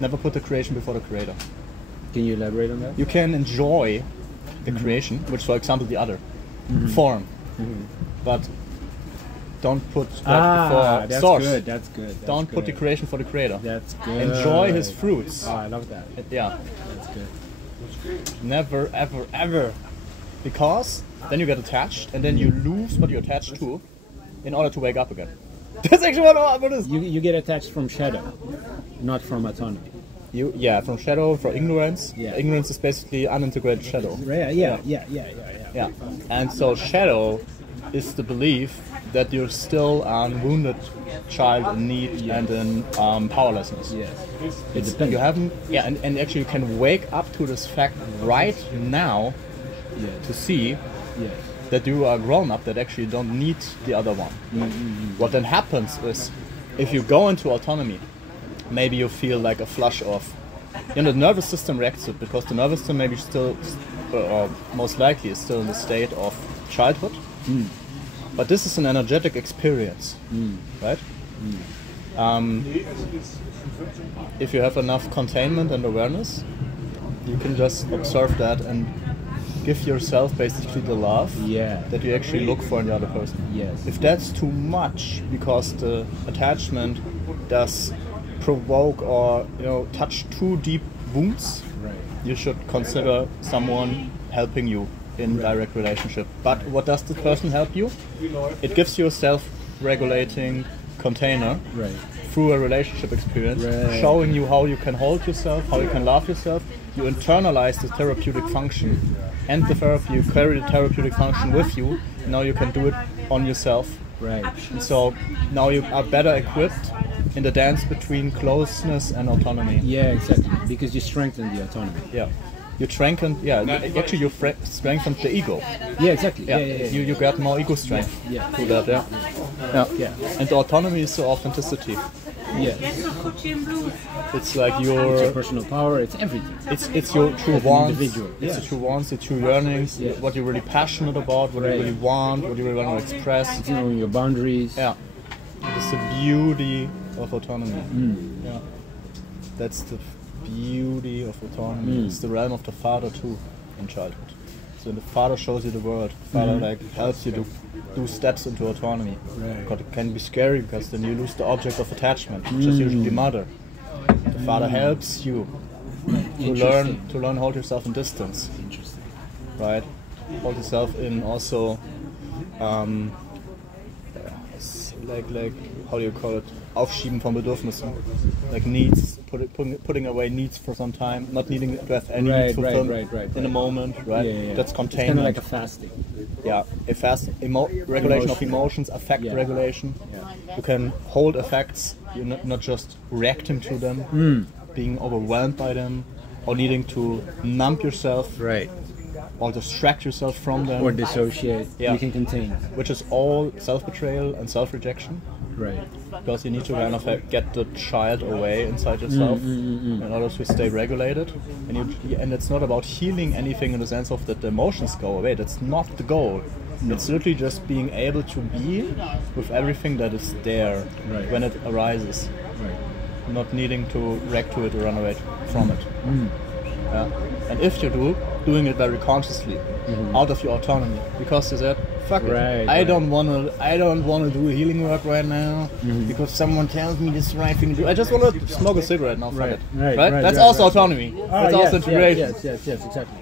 Never put the creation before the creator. Can you elaborate on that? You can enjoy the creation, which, for example, the other form, but don't put that before that's source. Good. That's good. That's don't put the creation for the creator. That's good. Enjoy his fruits. Oh, I love that. Yeah. That's good. Never, ever, ever, because then you get attached, and then you lose what you're attached to, in order to wake up again. That's actually what it is. You get attached from shadow, not from autonomy. From shadow, from ignorance. Yeah. Ignorance is basically unintegrated shadow. Yeah. And so shadow is the belief that you're still a wounded child in need and in powerlessness. Yes. You haven't, and actually you can wake up to this fact right now to see that you are grown up, that actually don't need the other one. What then happens is, if you go into autonomy, maybe you feel like a flush of, the nervous system reacts to it, because the nervous system maybe still, or most likely is still in the state of childhood. But this is an energetic experience, right? If you have enough containment and awareness, you can just observe that and give yourself basically the love that you actually look for in the other person. Yes. If that's too much, because the attachment does provoke or touch too deep wounds, you should consider someone helping you in direct relationship. But what does the person help you? It gives you a self-regulating container through a relationship experience, showing you how you can hold yourself, how you can love yourself. You internalize the therapeutic function, and the therapy, you carry the therapeutic function with you. Now you can do it on yourself. And so now you are better equipped in the dance between closeness and autonomy. Yeah, exactly. Because you strengthen the autonomy. You strengthen, actually you strengthen the ego. Yeah, exactly. You get more ego strength through that, And the autonomy is the authenticity. It's like it's your personal power, it's everything. It's your true wants, individual. it's your true wants, your true yearnings, what you're really passionate about, what you really want, what you really want to express. It's knowing your boundaries. It's the beauty of autonomy. That's the beauty of autonomy. It's the realm of the father too in childhood. So the father shows you the world. The father helps you to do steps into autonomy. Because it can be scary, because then you lose the object of attachment, which is usually the mother. The father helps you to learn hold yourself in distance. Right? Hold yourself in also like how do you call it? Aufschieben von Bedürfnissen, like needs, putting away needs for some time, not needing to have any needs fulfilled in a moment, That's containment. It's kind of like a fasting. A fast regulation of emotions, affect regulation. You can hold affects, you're not just reacting to them, being overwhelmed by them, or needing to numb yourself, or distract yourself from them, or dissociate. You can contain, which is all self-betrayal and self-rejection. Because you need to kind of get the child away inside yourself in order to stay regulated, and it's not about healing anything in the sense of that the emotions go away. That's not the goal. It's literally just being able to be with everything that is there when it arises, not needing to react to it or run away from it. And if you do, doing it very consciously, out of your autonomy, because you said, "Fuck it, I don't wanna do healing work right now because someone tells me this is the right thing to do. I just wanna smoke a cigarette now. Fuck it." That's also autonomy. That's also integration. Yes, exactly.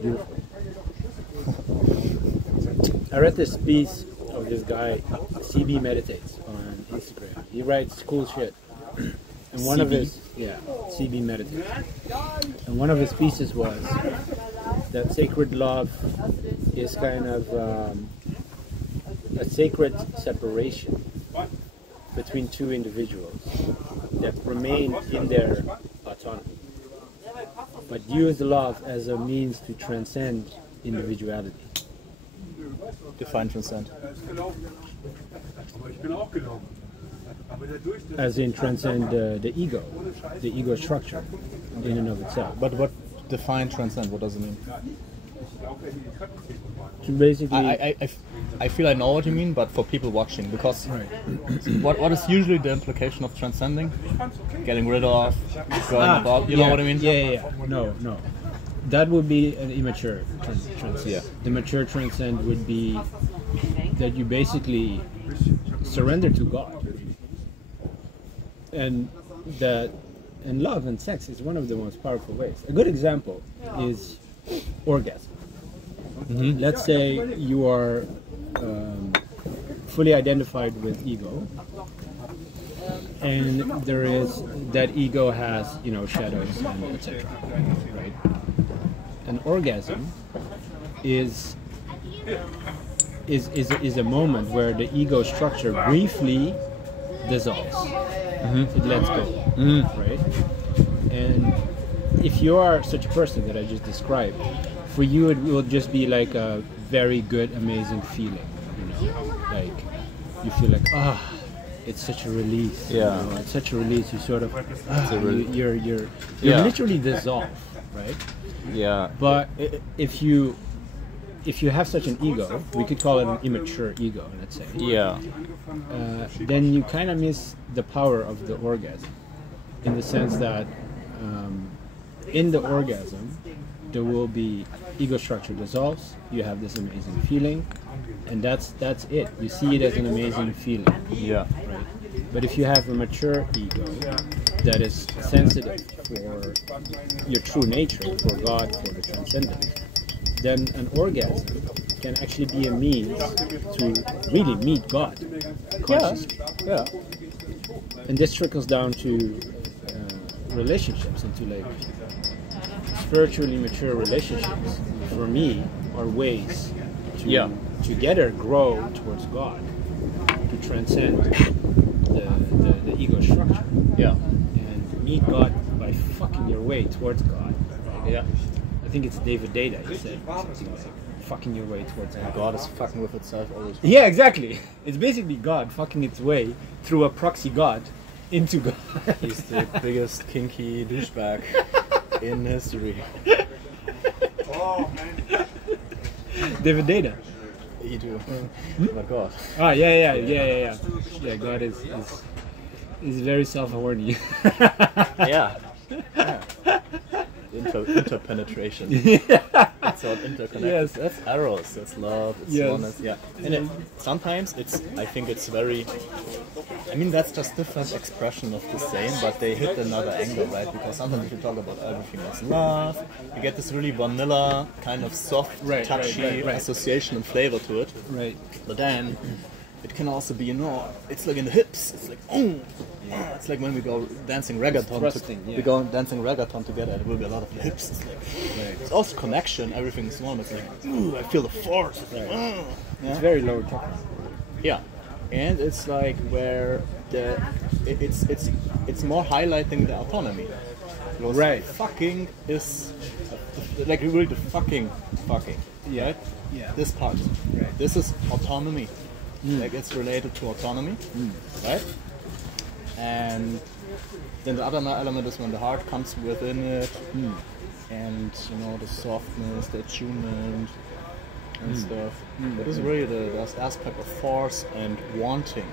Beautiful. I read this piece of this guy, CB Meditates, on Instagram. He writes cool shit. And one of his CB Meditates. And one of his pieces was that sacred love is kind of a sacred separation between two individuals that remain in their autonomy, but use love as a means to transcend individuality. Define transcend. As in transcend the ego structure in and of itself. But what define transcend? What does it mean? So basically, I feel I know what you mean, but for people watching, because what is usually the implication of transcending? Getting rid of, going above. You know what I mean? Yeah. No. That would be an immature transcend. The mature transcend would be that you basically surrender to God. And love and sex is one of the most powerful ways. A good example is orgasm. Let's say you are fully identified with ego, And there is that ego has, you know, shadows and etc. Right? An orgasm is a moment where the ego structure briefly dissolves. It lets go, right? And if you are such a person that I just described, for you it will just be like a very good, amazing feeling. You know, like you feel like it's such a release. Yeah, you know? It's such a release. You sort of you're Yeah. literally dissolved, right? Yeah. But if you have such an ego, we could call it an immature ego, let's say. Yeah. Then you kind of miss the power of the orgasm, in the sense that in the orgasm there will be ego structure dissolves. You have this amazing feeling, and that's it. You see it as an amazing feeling. Yeah. Right. But if you have a mature ego that is sensitive for your true nature, for God, for the transcendent, then an orgasm can actually be a means to really meet God consciously. Yeah. And this trickles down to relationships, into like spiritually mature relationships. For me, are ways to together grow towards God, to transcend the ego structure. Yeah. And meet God by fucking your way towards God. Right? Yeah. I think it's David Data, he said, something like fucking your way towards God. God is fucking with itself always. Yeah, exactly. It's basically God fucking its way through a proxy God into God. He's the biggest kinky douchebag in history. David Data. You do. But God. Ah, yeah. Yeah, God is very self-horny. Yeah. Interpenetration. It's all interconnected. Yes. That's eros, that's love, it's oneness. Yeah. And sometimes I think it's very, I mean, that's just different expression of the same, but they hit another angle, right? Because sometimes if you talk about everything as love, you get this really vanilla, kind of soft, touchy association and flavor to it. Right. But then it can also be, you know, it's like in the hips. It's like, it's like when we go dancing reggaeton. We go dancing reggaeton together. It will be a lot of hips. It's like, it's also connection. Everything is one. It's like, ooh, I feel the force. It's like, It's very low techno. Yeah, and it's like where it's more highlighting the autonomy. Because Right. Fucking is like really the fucking. Yeah. Right? Yeah. This part. Right. This is autonomy. Like it's related to autonomy, right? And then the other element is when the heart comes within it, and you know the softness, the attunement, and stuff. But it's really this aspect of force and wanting,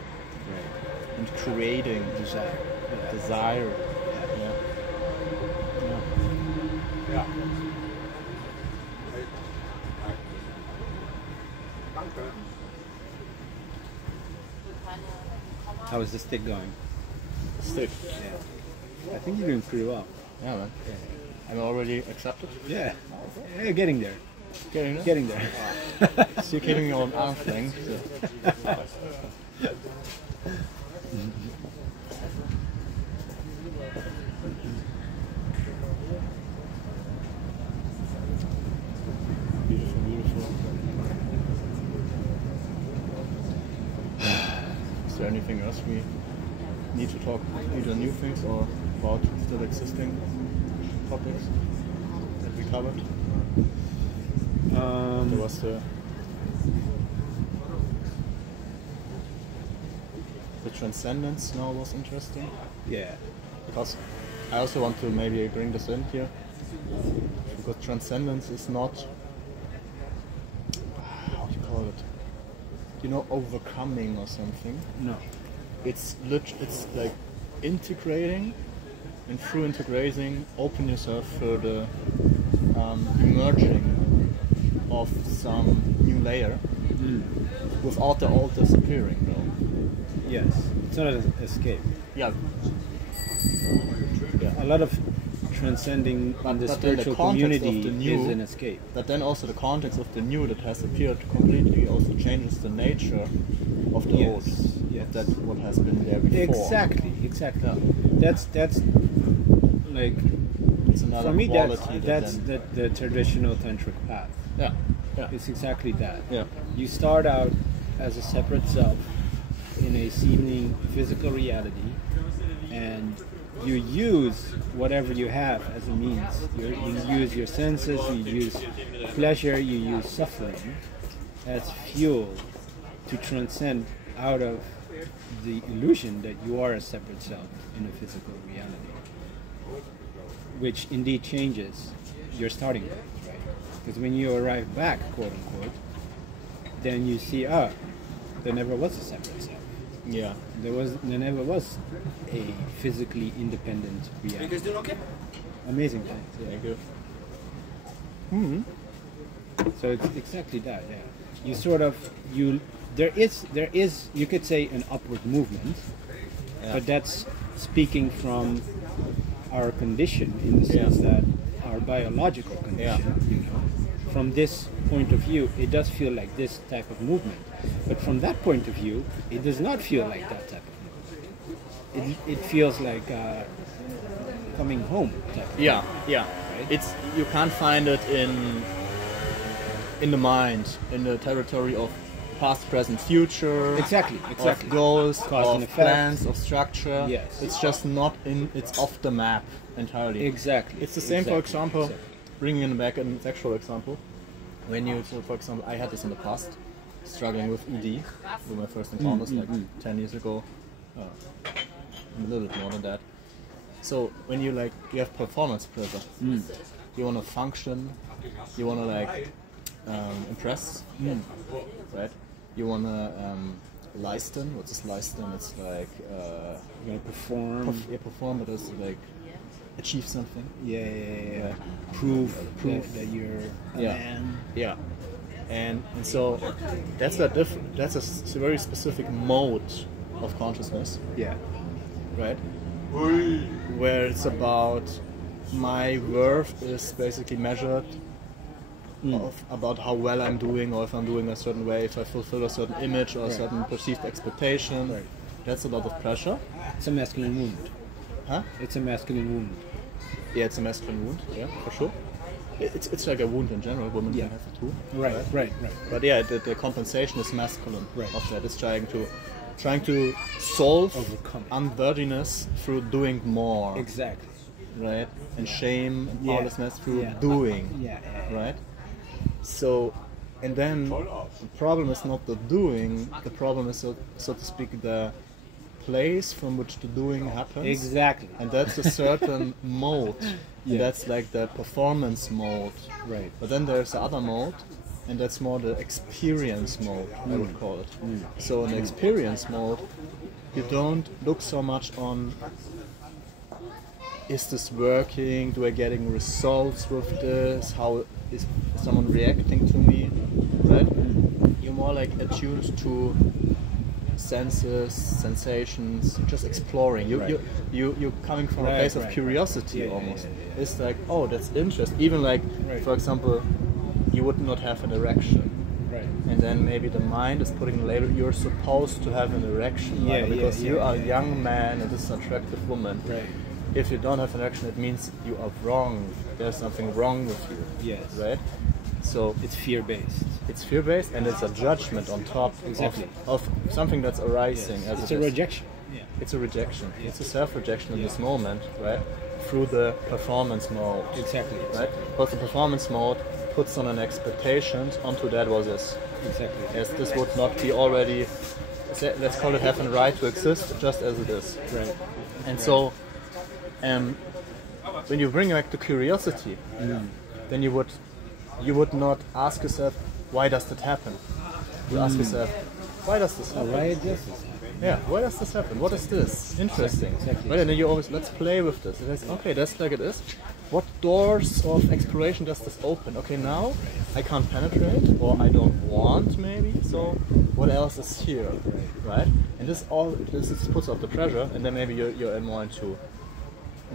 and creating desire. Yeah. How is the stick going? Stick. Yeah. I think you're doing pretty well. Yeah, man. I'm already accepted. Yeah. Yeah, getting there. Getting there? Getting there. So you're keeping your own arm's length. So. Beautiful, beautiful. Is there anything else we need to talk, either new things or about still existing topics that we covered? There was the transcendence now was interesting. Yeah. Because I also want to maybe bring this in here. Because transcendence is not, how do you call it? You know, overcoming or something. No. It's like integrating, and through integrating, open yourself for the emerging of some new layer without the old disappearing, though. Yes. It's not an escape. Yeah. A lot of transcending on the but then the spiritual context community of the new, is an escape. But then also the context of the new that has appeared completely also changes the nature of the old. Yes. Of that what has been there before. Exactly. Yeah. That's like, It's another for me, quality that's then, the traditional tantric path. yeah. It's exactly that. Yeah. You start out as a separate self in a seeming physical reality, and you use whatever you have as a means. You use your senses, you use pleasure, you use suffering as fuel to transcend out of the illusion that you are a separate self in a physical reality, which indeed changes your starting point, right? Because when you arrive back, quote unquote, then you see, there never was a separate self. Yeah. There never was a physically independent You reality. guys doing okay? Amazing thing. Thank you. So it's exactly that. Yeah. You sort of there is you could say an upward movement, but that's speaking from our condition in the sense that our biological condition. You know, from this point of view, it does feel like this type of movement, but from that point of view, it does not feel like that type of movement. It feels like coming home type of Yeah, movement, yeah. right? It's you can't find it in the mind, in the territory of past, present, future. Exactly. Of goals, Cause and of effect. plans, of structure. Yes. It's just not in. It's off the map entirely. Exactly. It's the same, for Exactly. example, Exactly. bringing in back a sexual example. When you, so for example, I had this in the past, struggling with ED, with my first encounters like 10 years ago, a little bit more than that. So when you have performance pressure, you want to function, you want to impress, right? You want to leisten. What is leisten? It's like You're gonna perform. perform, but it's like achieve something. Yeah. Prove that you're a man. Yeah, and so that's a very specific mode of consciousness, Yeah. right? Where it's about my worth is basically measured about how well I'm doing, or if I'm doing a certain way, if I fulfill a certain image or a certain perceived expectation. Right. That's a lot of pressure. It's a masculine wound. Huh? It's a masculine wound. Yeah, it's a masculine wound. Yeah, for sure. It's like a wound in general. Women can have it too. Right. But yeah, the compensation is masculine. Right. Of that, it's trying to solve Overcome it. unworthiness through doing more. Exactly. Right? And shame and powerlessness through Yeah. doing. Yeah. Right? So, and then the problem is not the doing. The problem is, so to speak, the place from which the doing happens. Exactly. And that's a certain mode. And that's like the performance mode. Right. But then there's the other mode, and that's more the experience mode, I would call it. So in the experience mode, you don't look so much on, is this working? Do I getting results with this? How is someone reacting to me? Right? You're more like attuned to senses, sensations, just exploring. You're coming from a place of curiosity almost. It's like, oh, that's interesting. Even like, for example, you would not have an erection. Right. And then maybe the mind is putting a label, you're supposed to have an erection, right? Because you are a young man and this is an attractive woman. Right. If you don't have an erection, it means you are wrong. There's something wrong with you. Yes. Right? So It's fear-based. it's fear-based, and it's a judgment on top of something that's arising. As It's it a is. rejection. Yeah. It's a rejection. It's a self-rejection in this moment, right? Through the performance mode. Exactly. Right? Because the performance mode puts on an expectation onto that was this. Exactly. Yes, this would not be already, let's call it have a right to exist just as it is. Right. And so, when you bring back to curiosity, then you would not ask yourself, why does that happen? You ask yourself, why does this happen? Right. Yes. Yeah, why does this happen? What is this? Interesting. Exactly. Right, and then you always, let's play with this. And it's, okay, that's like it is. What doors of exploration does this open? Okay, now I can't penetrate, or I don't want maybe, so what else is here? Right? And this puts off the pressure, and then maybe you're more into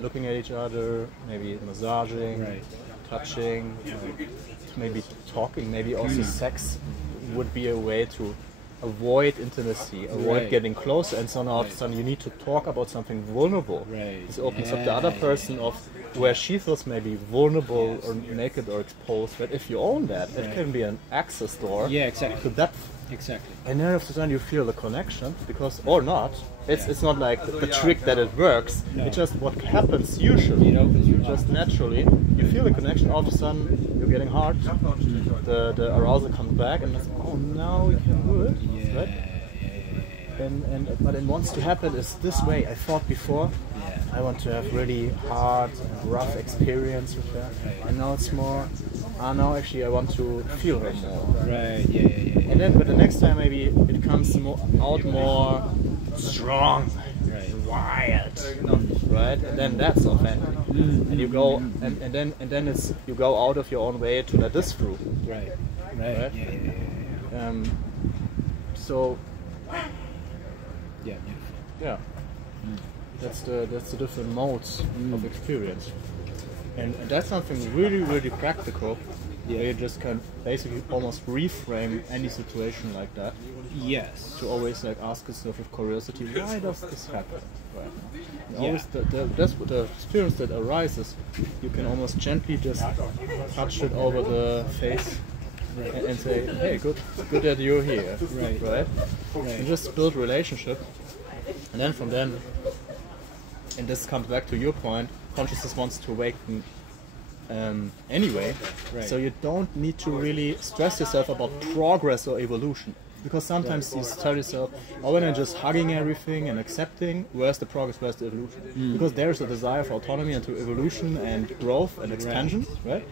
looking at each other, maybe massaging, Right. touching, maybe talking, maybe also sex would be a way to avoid intimacy, avoid Right. getting closer, and so now all of a sudden you need to talk about something vulnerable. Right. This opens up the other person of where she feels maybe vulnerable or naked or exposed, but if you own that, it Right. can be an access door Yeah, to exactly. depth. Exactly. And then all of a sudden you feel the connection, because, or not, it's not like the trick that it works, No. it's just what happens usually. It opens you Just up. naturally, you feel the connection, all of a sudden you're getting hard, the arousal comes back, and it's, oh, now we can do it. Yeah, Right? But it wants to happen is this way. I thought before, I want to have really hard, rough experience with her, and now it's more, now actually I want to feel her more. Right. Yeah. And then, but the next time maybe it comes out more strong, Right. wild, right? And then that's authentic. And you go, and then it's you go out of your own way to let this through. Right. Right? Yeah. So Yeah. Beautiful. yeah, that's the different modes of experience, and that's something really practical. Where you just can basically almost reframe any situation like that. Yes. To always like ask yourself with curiosity, why does this happen right now? And Yeah. always that's what the experience that arises. You can almost gently just touch it over the face and say, hey, good that you're here, right? And just build relationship, and then from then, and this comes back to your point, consciousness wants to awaken anyway, so you don't need to really stress yourself about progress or evolution, because sometimes you tell yourself, oh, when I'm just hugging everything and accepting, where's the progress, where's the evolution? Because there's a desire for autonomy and to evolution and growth and expansion, right?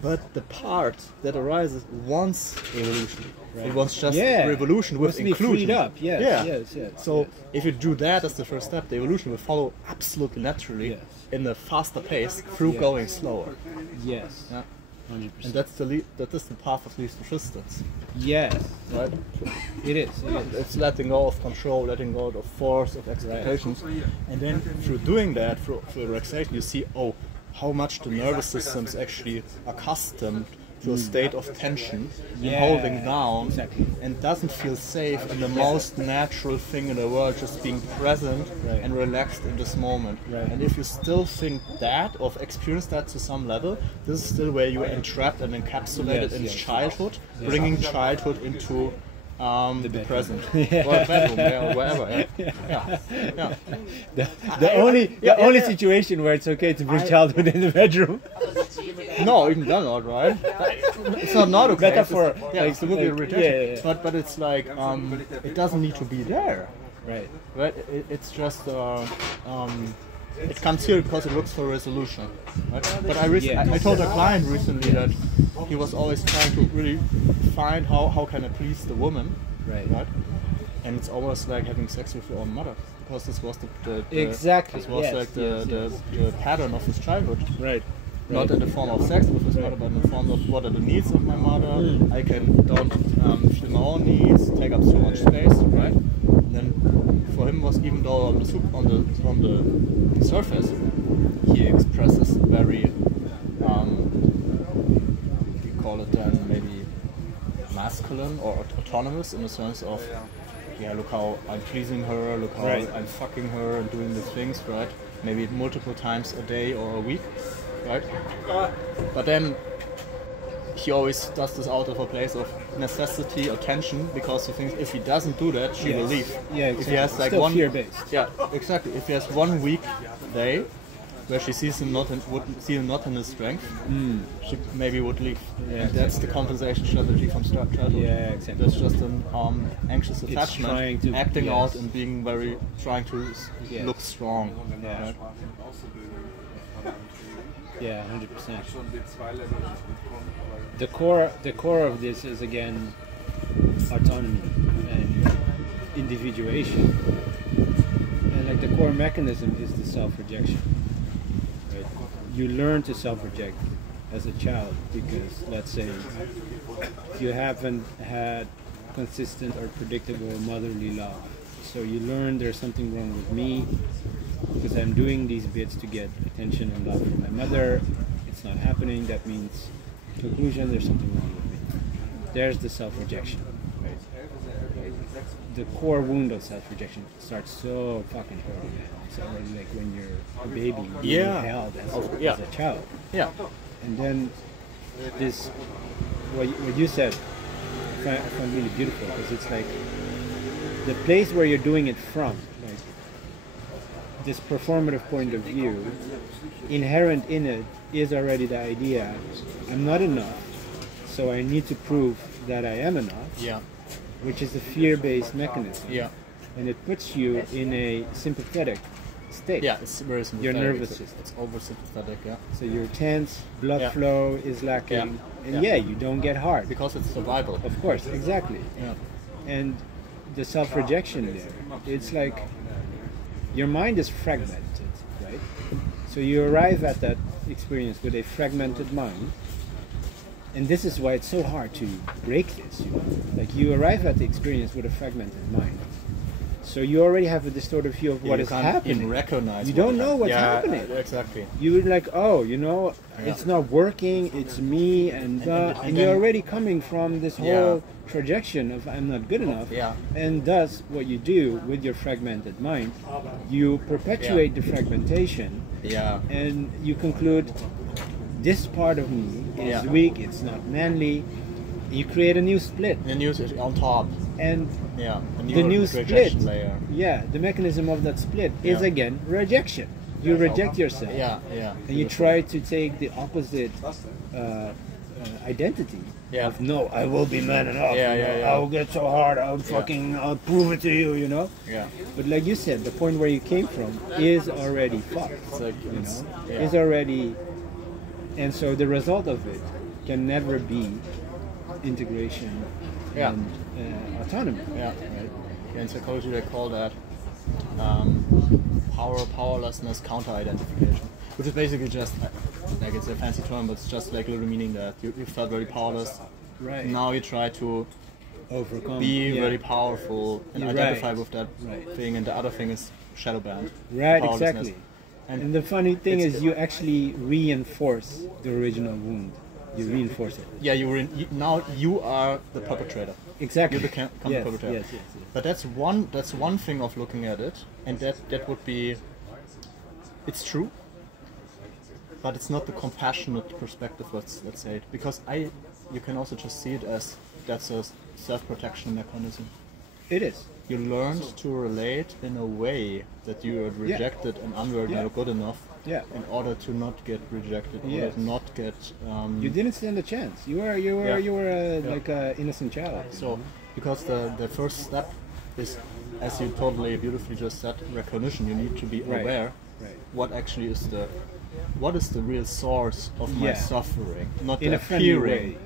But the part that arises wants evolution. It wants just revolution with to be inclusion. freed up. Yes. So if you do that as the first step, the evolution will follow absolutely naturally in a faster pace through going slower. Yes. Yeah. 100%. And that is the path of least resistance, Yes. right? It is. It's letting go of control, letting go of force, of expectations, and then through doing that, through relaxation, you see, oh, how much the nervous system is actually accustomed to a state of tension and holding down, and doesn't feel safe, and the most natural thing in the world, just being present and relaxed in this moment. And if you still think that, or experience that to some level, this is still where you are entrapped and encapsulated in childhood, bringing childhood into the present, or the bedroom, or wherever. The only situation where it's okay to bring childhood in the bedroom. No, even done not right. It's not okay. Metaphor. It's a little bit ridiculous. But it's like it doesn't need to be there. Right. It's just it comes here because it looks for resolution. Right? But I told a client recently that he was always trying to really find how can I please the woman. Right. And it's almost like having sex with your own mother, because this was the exactly. This was like the pattern of his childhood. Right. Not in the form of sex with his mother, but in the form of what are the needs of my mother. I don't feel my own needs, take up so much space, right? And then for him was, even though on the surface he expresses very we call it then maybe masculine or autonomous, in the sense of look how I'm pleasing her, look how I'm fucking her and doing these things, right? Maybe multiple times a day or a week. Right? But then he always does this out of a place of necessity or tension, because he thinks if he doesn't do that, she will leave. Yeah, exactly. If he has like Still one fear-based. Yeah, exactly. If he has 1 week day where she sees him would see him not in his strength, she maybe would leave. Yeah, And that's the compensation strategy from childhood. Yeah, exactly. That's just an anxious It's attachment, trying to- acting yes. out and being trying to Yes. look strong. Yeah. Right? Yeah, 100%. The core of this is, again, autonomy and individuation, and like the core mechanism is the self-rejection. Right? You learn to self-reject as a child because, let's say, you haven't had consistent or predictable motherly love, so you learn there's something wrong with me. because I'm doing these bits to get attention and love from my mother. It's not happening. That means, conclusion, there's something wrong with me. There's the self-rejection. Right? The core wound of self-rejection starts so fucking early, man. It's already like when you're a baby, you're held as a child. Yeah. And then this, what you said, I find really beautiful, because it's like the place where you're doing it from, like this performative point of view, inherent in it is already the idea, I'm not enough, so I need to prove that I am enough. Yeah. Which is a fear-based mechanism. Yeah. And it puts you in a sympathetic state. Yeah, it's very sympathetic. Your nervous system. It's over-sympathetic, yeah. So you're tense, blood flow is lacking, and you don't get hard. Because it's survival. Of course, exactly. Yeah. And the self-rejection there, it's like your mind is fragmented, right? So you arrive at that experience with a fragmented mind. And this is why it's so hard to break this, you know? Like you arrive at the experience with a fragmented mind. So you already have a distorted view of what is happening. Even recognize you don't know what's happening. Exactly. You're like, oh, you know, it's not working, it's me, and you're already coming from this whole projection of I'm not good enough. Yeah. And thus, what you do with your fragmented mind, you perpetuate the fragmentation. Yeah. And you conclude, this part of me is weak, it's not manly. You create a new split. The new is on top. And the new split, layer. the mechanism of that split is again rejection. You reject yourself. And you try to take the opposite identity. Of, no, I will be man enough. I will get so hard, I'll prove it to you, you know? But like you said, the point where you came from is already fucked. Is already. And so the result of it can never be integration and autonomy. Right? In psychology they call that powerlessness counter-identification, which is basically just like it's a fancy term, but it's just like literally meaning that you felt very powerless. Right. Now you try to overcome, be very powerful and identify with that thing, and the other thing is shadow band. Right, exactly. And the funny thing is, you actually reinforce the original wound. You reinforce it. Yeah, now you are the perpetrator. Exactly. You become the perpetrator. Yes. But that's one thing of looking at it, and that would be. It's true, but it's not the compassionate perspective. Let's say it, because you can also just see it as that's a self-protection mechanism. It is. You learned to relate in a way that you are rejected and unworthy or good enough in order to not get rejected, in order to not get... you didn't stand a chance. You were like an innocent child. So, because the first step is, as you totally beautifully just said, recognition. You need to be aware what actually is what is the real source of my suffering, not in the a friendly way.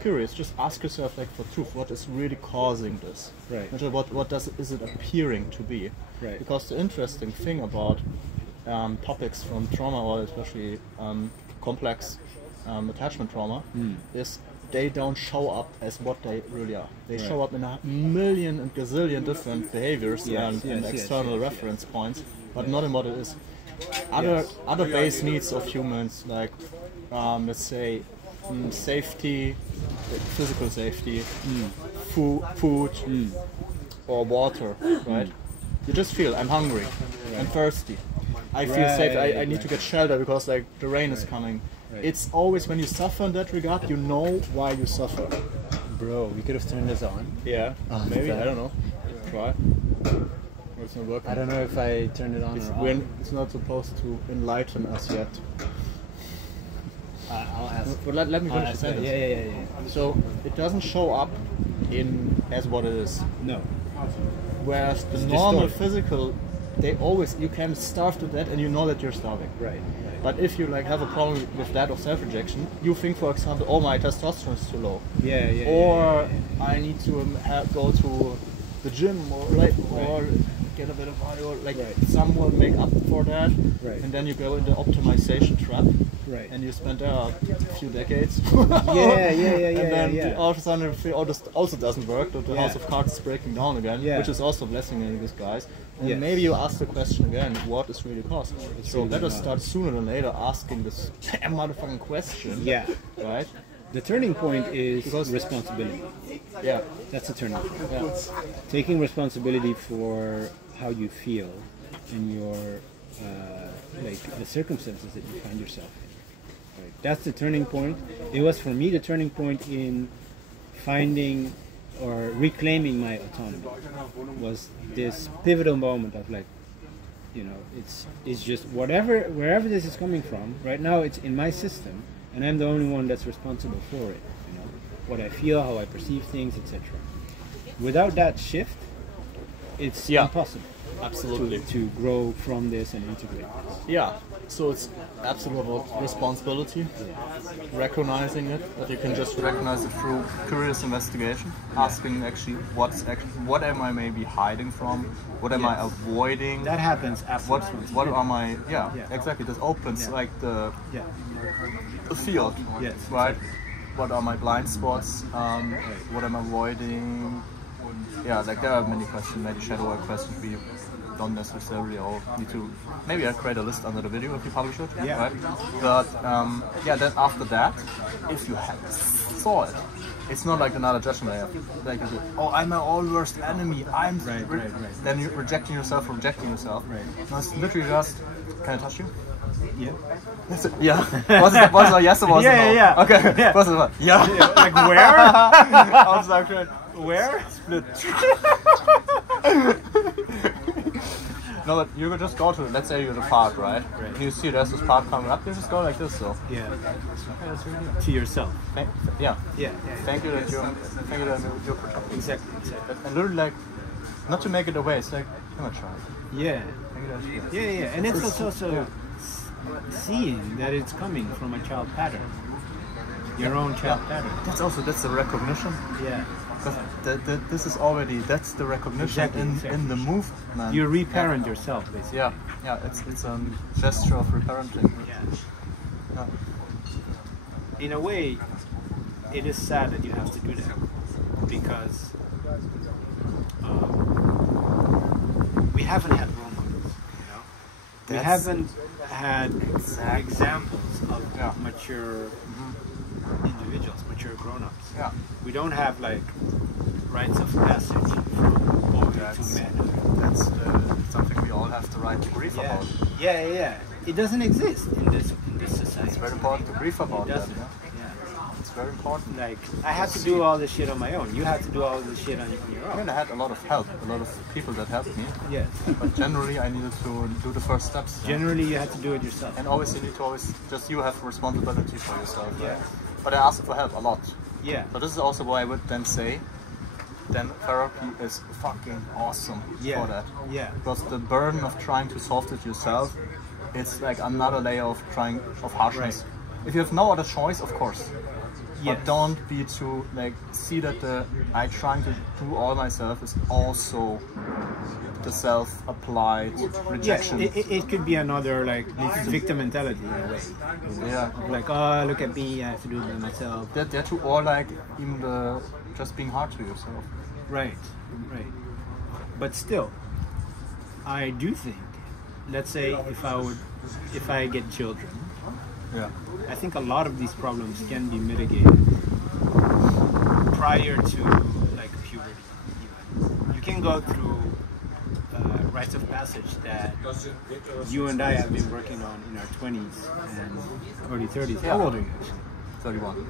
Curious. Just ask yourself, like, for truth, what is really causing this? Right. What is it appearing to be? Right. Because the interesting thing about topics from trauma, or especially complex attachment trauma, is they don't show up as what they really are. They show up in a million and gazillion different behaviors and external reference points, but not in what it is. Other base needs of humans, like let's say safety, physical safety, food, or water, right? You just feel, I'm hungry, I'm thirsty, I feel safe, I need to get shelter because like the rain is coming. It's always when you suffer in that regard, you know why you suffer. Bro, we could have turned this on. Yeah, maybe, I don't know. Try. Or it's not working. I don't know if I turned it on or off. It's not supposed to enlighten us yet. I'll ask. But let me finish the sentence. Yeah. So it doesn't show up as what it is. No. Whereas the normal physical, you can starve to that and you know that you're starving. Right. But if you like have a problem with that of self-rejection, you think, for example, oh, my testosterone is too low. Or I need to go to the gym or get a bit of body, or some will make up for that. And then you go into optimization trap. Right. and you spend there a few decades. Yeah. And then yeah. all of a sudden it also doesn't work. The Yeah. house of cards is breaking down again, Yeah. which is also a blessing in disguise. And Yes. maybe you ask the question again, what is really cost? So really better not. start sooner than later asking this damn motherfucking question. Yeah. Right? The turning point is responsibility. Yeah. That's the turning point. Yeah. Taking responsibility for how you feel and your like the circumstances that you find yourself in. Right. That's the turning point. It was for me the turning point in finding or reclaiming my autonomy. Was this pivotal moment of like, you know, it's just wherever this is coming from. Right now, it's in my system, and I'm the only one that's responsible for it. You know, what I feel, how I perceive things, etc. Without that shift, it's impossible. Absolutely. To grow from this and integrate this. Yeah, so it's absolutely about responsibility, recognizing it, that you can just recognize it through curious investigation, asking actually what am I maybe hiding from, what am I avoiding, That happens after. what are my, exactly, this opens like the field, right? What are my blind spots, what am I avoiding, like there are many questions, many shadow work questions we don't necessarily all need to, maybe I'll create a list under the video if you publish it, right? But then after that, if you saw it, it's not like another judgment layer. Like, I'm my own worst enemy, I'm then you're rejecting yourself. No, it's literally just, can I touch you? Yeah. Yeah. Was it a yes or was it no? Yeah. Okay. Yeah. Was it a yeah? Like where? I was like, Where? split. No, but you could just go to, let's say you're the path, right? And you see there's this path coming up, you just go like this, so. Yeah. That's really good. To yourself. Thank you that you're protecting. Exactly. And literally like, not to make it away, it's like, I'm gonna try. Yeah. And it's also seeing that it's coming from a child pattern. Your own child pattern. That's the recognition. Yeah. Because this is already, that's the recognition in the movement. You reparent yourself, basically. Yeah, it's a gesture of reparenting. Yeah. In a way, it is sad that you have to do that because we haven't had role models, you know? We haven't had examples of mature individuals, mature grown-ups. Yeah. We don't have like rites of passage from boy to manhood. That's something we all have the right to brief about. Yeah. It doesn't exist in this society. It's very important to brief about that. Yeah. It's very important. Like I had to do all this shit on my own. You had to do all this shit on your I own. mean, I had a lot of help, a lot of people that helped me. Yes. But generally, I needed to do the first steps. Generally, you had to do it yourself. And always, you need to just you have responsibility for yourself. Yeah. Right? But I asked for help a lot. Yeah. So this is also why I would then say, then therapy is fucking awesome for that. Yeah. Because the burden of trying to solve it yourself, it's like another layer of harshness. If you have no other choice, of course. But don't be too, see that I trying to do all myself is also the self-applied rejection. Yeah, it could be another, victim mentality in a way. Yeah. Like, oh, look at me, I have to do it by myself. That too, or even just being hard to yourself. Right. But still, I do think, let's say if I get children, I think a lot of these problems can be mitigated prior to puberty. Even. You can go through rites of passage that you and I have been working on in our 20s and early 30s. How old are you actually? 31.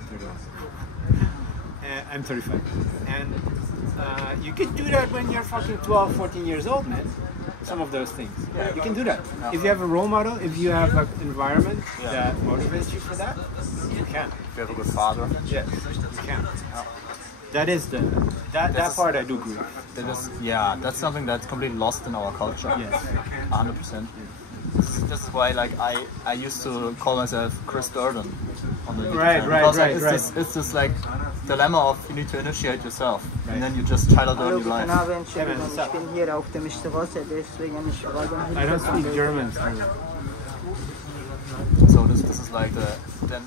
I'm 35. And you can do that when you're fucking 12, 14 years old, man. Some of those things. You can do that. If you have a role model, if you have an environment that motivates you for that, you can. If you have a good father. Yes, you can. That is that part I do agree with. That's something that's completely lost in our culture. Yes. 100%. This is why I used to call myself Chris Durden on the YouTube channel. Because it's this dilemma of you need to initiate yourself and then you just try to learn your life. I don't speak German. So this is like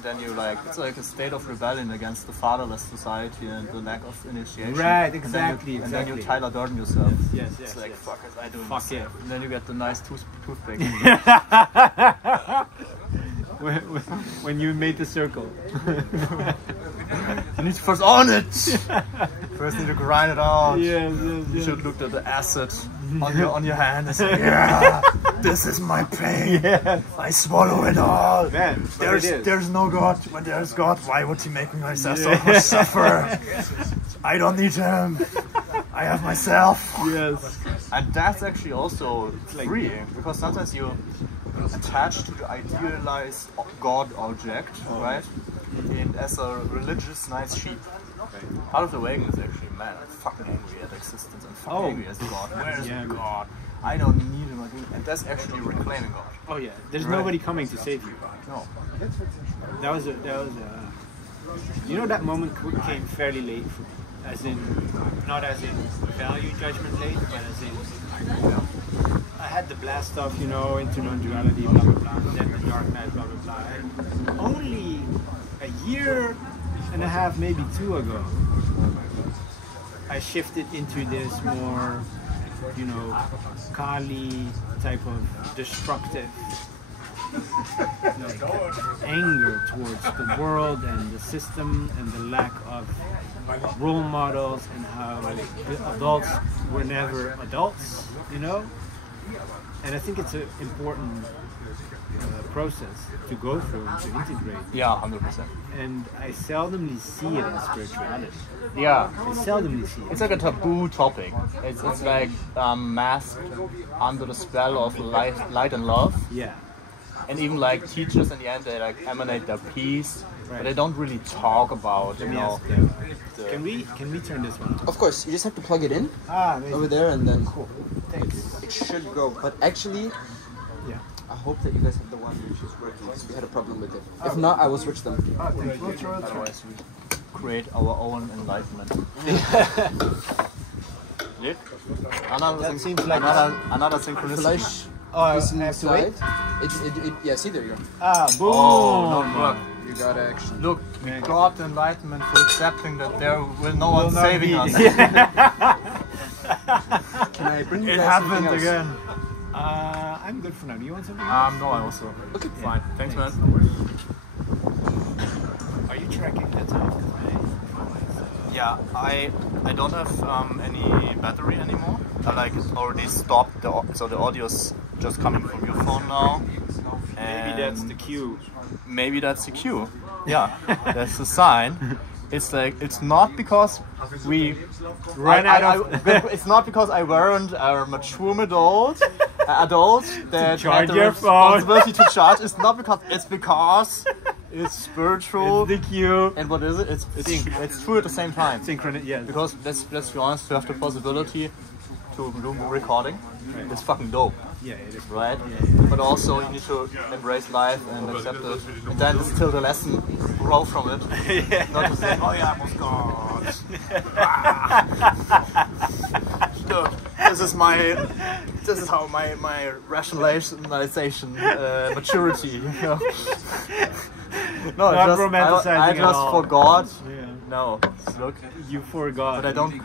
then you like, it's like a state of rebellion against the fatherless society and the lack of initiation. Right, exactly. And then you Tyler Durden yourself. Yes. It's like, fuck it, I do Fuck this. it. And then you get the nice toothpick. when you made the circle. You need to first own it. First need to grind it out. Yes. You should look at the acid on your hand and say, yeah, this is my pain. Yeah. I swallow it all. Man, There's no God. When there's God, why would he make me myself so much suffer? I don't need him. I have myself. Yes. And that's actually also freeing, because sometimes you attach to the idealized God object, right? And as a religious nice sheep. Part of the awakening is actually, man, I'm fucking angry at existence and fucking angry as God. Where is God? I don't need him. And that's actually reclaiming God. Oh yeah. There's nobody coming to save you. No. That was a. You know, that moment came fairly late for me. As in, not as in value judgment late, but as in, I had the blast off, you know, into non-duality, blah blah blah, and then the dark night, blah blah blah. And only a year and a half, maybe 2 ago, I shifted into this more, you know, Kali type of destructive anger towards the world and the system and the lack of role models, and how the adults were never adults, you know. And I think it's an important process to go through and to integrate. Yeah, 100%. And I seldomly see it in spirituality. Yeah. I seldomly see it. It's like a taboo topic. It's like masked under the spell of light and love. Yeah. And even like teachers in the end, they like emanate their peace, but they don't really talk about, you know. Can we turn this one off? Of course, you just have to plug it in over there, and then it should go. But actually, yeah, I hope that you guys have the one which is working, because we had a problem with it. If not, I will switch them. Otherwise, we create our own enlightenment. That seems like another synchronicity. Is inside. Yeah, see, there you go. Boom! Oh, no, look. You gotta actually Look, we got the enlightenment for accepting that there will no one saving us. Can I bring you It guys happened something else? again. I'm good for now. Do you want something? No, I also. Okay, Fine. Thanks, man. Are you tracking that time? Yeah, I don't have any battery anymore. I like it's already stopped. So the audio's just coming from your phone now. Maybe that's the cue. Maybe that's the cue. Yeah, that's the sign. It's like, it's not because we ran out of. it's not because I weren't a mature adult that charge had the your phone. responsibility to charge. It's because it's spiritual. It's the cue. And what is it? It's true at the same time. Synchronous, yes. Because let's be honest, to have the possibility to do recording, it's fucking dope. Yeah, it is. Right? Yeah. But also you need to embrace life and accept it. And then it's still the lesson, grow from it. Yeah. Not to say, oh yeah, I was God. Look, this is how my rationalization maturity, you know. No, Not I romanticizing just at all. forgot. Yeah. No, look, You forgot. but I don't